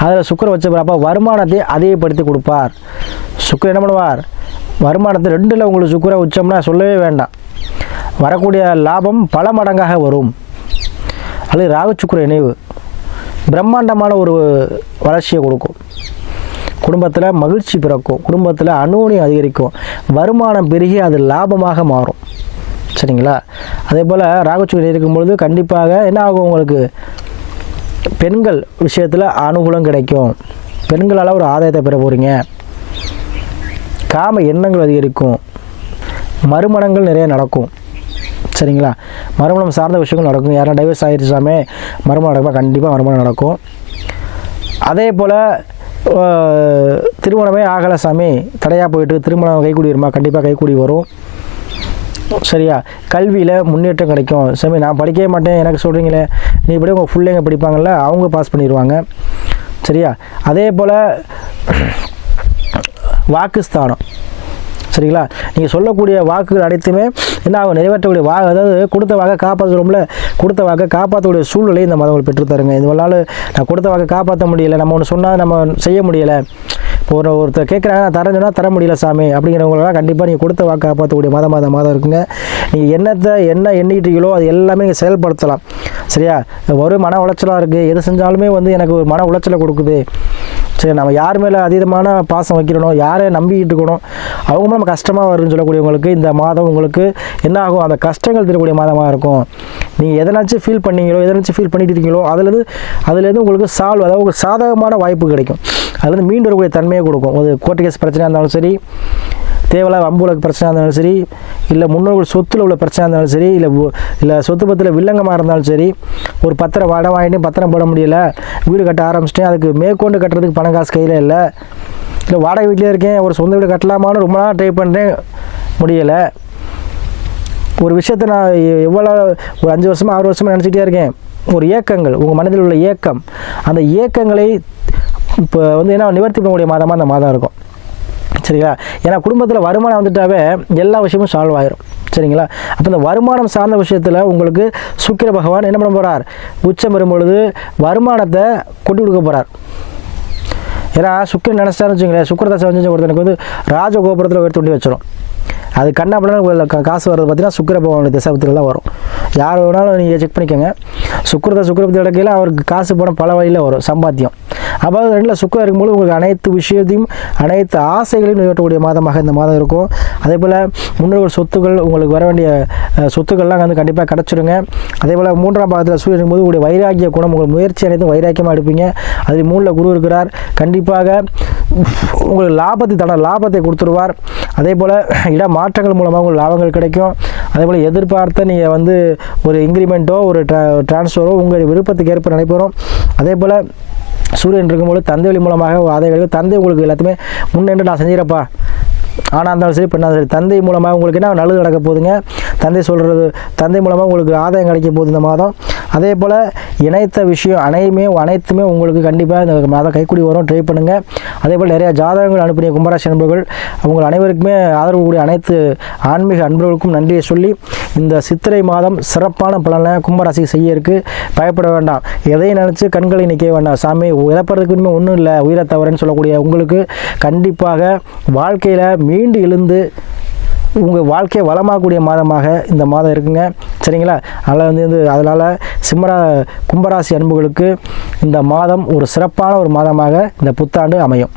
அதில் சுக்கிரன் வச்ச அப்போ வருமானத்தை அதிகப்படுத்தி கொடுப்பார். சுக்கிரன் என்ன பண்ணுவார்? வருமானத்தை 2ல் உங்களுக்கு சுக்கிரன் உச்சம்னா சொல்லவே வேண்டாம், வரக்கூடிய லாபம் பல மடங்காக வரும். அல்லது ராகு சுக்கிர இணைவு பிரம்மாண்டமான ஒரு வளர்ச்சியை கொடுக்கும். குடும்பத்தில் மகிழ்ச்சி பிறக்கும், குடும்பத்தில் அனோனியம் அதிகரிக்கும், வருமானம் பெருகி அது லாபமாக மாறும், சரிங்களா? அதே போல் ராகுச்சுக்கில் இருக்கும்பொழுது கண்டிப்பாக என்ன ஆகும், உங்களுக்கு பெண்கள் விஷயத்தில் அனுகூலம் கிடைக்கும். பெண்களால் ஒரு ஆதாயத்தை பெற போகிறீங்க. காம எண்ணங்கள் அதிகரிக்கும், மறுமணங்கள் நிறைய நடக்கும், சரிங்களா? மறுமணம் சார்ந்த விஷயங்கள் நடக்கும். யாரும் டைவர்ஸ் ஆகிடுச்சாமே மறுமணம் நடக்கும், கண்டிப்பாக மறுமணம் நடக்கும். அதே போல் திருமணமே ஆகலை சாமி, தடையாக போயிட்டு திருமணம் கைக்கூடி வருமா? கண்டிப்பாக கைக்கூடி வரும், சரியா? கல்வியில் முன்னேற்றம் கிடைக்கும். சாமி நான் படிக்கவே மாட்டேன் எனக்கு சொல்கிறீங்களே, நீ இப்படி உங்கள் பிள்ளைங்க படிப்பாங்கள்ல, அவங்க பாஸ் பண்ணிடுவாங்க, சரியா? அதே போல் வாக்குஸ்தானம், சரிங்களா? நீங்கள் சொல்லக்கூடிய வாக்குகள் அனைத்துமே என்ன ஆகும், நிறைவேற்றக்கூடிய அதாவது கொடுத்த வாக்கை காப்பாற்றுறோம்ல, கொடுத்த வாக்கை காப்பாற்றக்கூடிய சூழ்நிலை இந்த மாதங்கள் பெற்றுத்தருங்க. இது நாள் நான் கொடுத்த வாக்கை காப்பாற்ற முடியலை, நம்ம ஒன்று சொன்னால் நம்ம செய்ய முடியலை, இப்போ ஒருத்தர் கேட்குறாங்க நான் தரேன் சொன்னால் தர முடியல சாமி அப்படிங்கிறவங்களாம் கண்டிப்பாக நீங்கள் கொடுத்த வாக்கை காப்பாற்றக்கூடிய மாதம் இருக்குங்க. நீங்கள் என்ன எண்ணிக்கிட்டீங்களோ அது எல்லாமே நீங்கள் செயல்படுத்தலாம், சரியா? ஒரு மன உளைச்சலாக இருக்குது, எது செஞ்சாலுமே எனக்கு ஒரு மன உளைச்சலை கொடுக்குது, சரி நம்ம யார் மேலே அதீதமான பாசம் வைக்கிறனோ, யாரை நம்பிக்கிட்டு இருக்கணும், அவங்க நம்ம கஷ்டமாக வரும்னு சொல்லக்கூடியவங்களுக்கு இந்த மாதம் உங்களுக்கு என்ன ஆகும், அந்த கஷ்டங்கள் தரக்கூடிய மாதமாக இருக்கும். நீங்கள் எதனாச்சும் ஃபீல் பண்ணீங்களோ, எதனாச்சும் ஃபீல் பண்ணிட்டு இருக்கீங்களோ அதுலேருந்து உங்களுக்கு சால்வ், அதாவது உங்களுக்கு சாதகமான வாய்ப்பு கிடைக்கும். அதுலேருந்து மீண்டு வரக்கூடிய தன்மையை கொடுக்கும். ஒரு கோர்ட்டு கேஸ் பிரச்சனையாக இருந்தாலும் சரி, தேவையில்லாத வம்புல பிரச்சனையாக இருந்தாலும் சரி, இல்லை முன்னோர்கள் சொத்தில் உள்ள பிரச்சனையாக இருந்தாலும் சரி, இல்லை சொத்து பத்தில் வில்லங்கமாக இருந்தாலும் சரி, ஒரு பத்திரம் வடை வாங்கிட்டு பத்திரம் போட முடியல, வீடு கட்ட ஆரம்பிச்சிட்டேன், அதுக்கு மேற்கொண்டு கட்டுறதுக்கு பணம் காசு கையில் இல்லை, இல்லை வாடகை வீட்டிலே இருக்கேன், ஒரு சொந்த வீடு கட்டலாமான்னு ரொம்ப நாள் ட்ரை பண்ணுறேன், முடியலை. ஒரு விஷயத்தை நான் எவ்வளோ ஒரு 5 வருஷமாக 6 வருஷமாக நினச்சிக்கிட்டே இருக்கேன். ஒரு ஏக்கங்கள், உங்கள் மனதில் உள்ள ஏக்கம், அந்த ஏக்கங்களை இப்போ வந்து என்ன நிவர்த்தி பண்ணக்கூடிய மாதமாக அந்த மாதம் இருக்கும். சரிங்களா? ஏன்னா குடும்பத்தில் வருமானம் வந்துட்டாவே எல்லா விஷயமும் சால்வ் ஆயிரும். சரிங்களா? அப்போ இந்த வருமானம் சார்ந்த விஷயத்தில் உங்களுக்கு சுக்கிர பகவான் என்ன பண்ண போகிறார்? உச்சம் பெறும் பொழுது வருமானத்தை கொட்டி கொடுக்க போகிறார். ஏன்னா சுக்கிரன் நினச்சாருன்னு வச்சுங்களேன், சுக்கிரதாசை வந்து ஒருத்தனுக்கு வந்து ராஜகோபுரத்தில் உயர்த்தி கொண்டு வச்சிடும். அது கண்ணாப்படம் காசு வர்றது பார்த்தீங்கன்னா சுக்கிர பகவானுடைய திசைபத்திலாம் வரும். யார் வேணாலும் நீங்கள் செக் பண்ணிக்கோங்க. சுக்கிரபத்தி இடக்கையில் அவருக்கு காசு பணம் பல வழியில் வரும், சம்பாத்தியம். அப்போ ரெண்டில் சுக்கிரம் இருக்கும்போது உங்களுக்கு அனைத்து விஷயத்தையும் அனைத்து ஆசைகளையும் நிறைவேற்றக்கூடிய மாதமாக இந்த மாதம் இருக்கும். அதே போல் முன்னோர்கள் சொத்துக்கள், உங்களுக்கு வர வேண்டிய சொத்துக்கள்லாம் வந்து கண்டிப்பாக கிடச்சிடுங்க. அதே போல் 3ஆம் பாகத்தில் சூரியன் இருக்கும்போது உங்களுடைய வைராக்கிய குணம், உங்கள் முயற்சி அனைத்தும் வைராக்கியமாக எடுப்பீங்க. அதில் 3ல் குரு இருக்கிறார், கண்டிப்பாக உங்களுக்கு லாபத்தை கொடுத்துருவார். அதே போல் இட மாற்றங்கள் மூலமாக உங்களுக்கு லாபங்கள் கிடைக்கும். அதே போல் எதிர்பார்த்த நீங்கள் வந்து ஒரு இன்க்ரிமெண்ட்டோ ஒரு டிரான்ஸ்ஃபரோ உங்கள் விருப்பத்துக்கு ஏற்ப நடைபெறும். அதே போல் சூரியன் இருக்கும்போது தந்தை வழி மூலமாக ஆதாயம், தந்தை உங்களுக்கு எல்லாத்தையுமே முன்னென்று நான் செஞ்சிடப்பா, ஆனால் இருந்தாலும் சரி பெண்ணாலும் சரி, தந்தை மூலமாக உங்களுக்கு என்ன நல்லது நடக்க போகுதுங்க. தந்தை மூலமாக உங்களுக்கு ஆதாயம் கிடைக்க போகுது இந்த மாதம். அதே போல் இணைத்த விஷயம் அனைத்துமே உங்களுக்கு கண்டிப்பாக இந்த மாதம் கைக்கூடி வரும். ட்ரை பண்ணுங்கள். அதே போல் நிறையா ஜாதகங்கள் அனுப்பிய கும்பராசி நண்பர்கள் அவங்க அனைவருக்குமே ஆதரவு கூடிய அனைத்து ஆன்மீக அன்பர்களுக்கும் நன்றியை சொல்லி, இந்த சித்திரை மாதம் சிறப்பான பலனை கும்பராசிக்கு செய்ய இருக்குது. பயப்பட வேண்டாம், எதையும் நினச்சி கண்களை நிற்க வேண்டாம். சாமி இழப்பறதுக்கு இனிமேல் ஒன்றும் இல்லை, உயிரை தவறுன்னு சொல்லக்கூடிய உங்களுக்கு கண்டிப்பாக வாழ்க்கையில் மீண்டு எழுந்து உங்கள் வாழ்க்கையை வளமாகக்கூடிய மாதமாக இந்த மாதம் இருக்குங்க. சரிங்களா? அதனால் கும்பராசி அன்புகளுக்கு இந்த மாதம் ஒரு சிறப்பான ஒரு மாதமாக இந்த புத்தாண்டு அமையும்.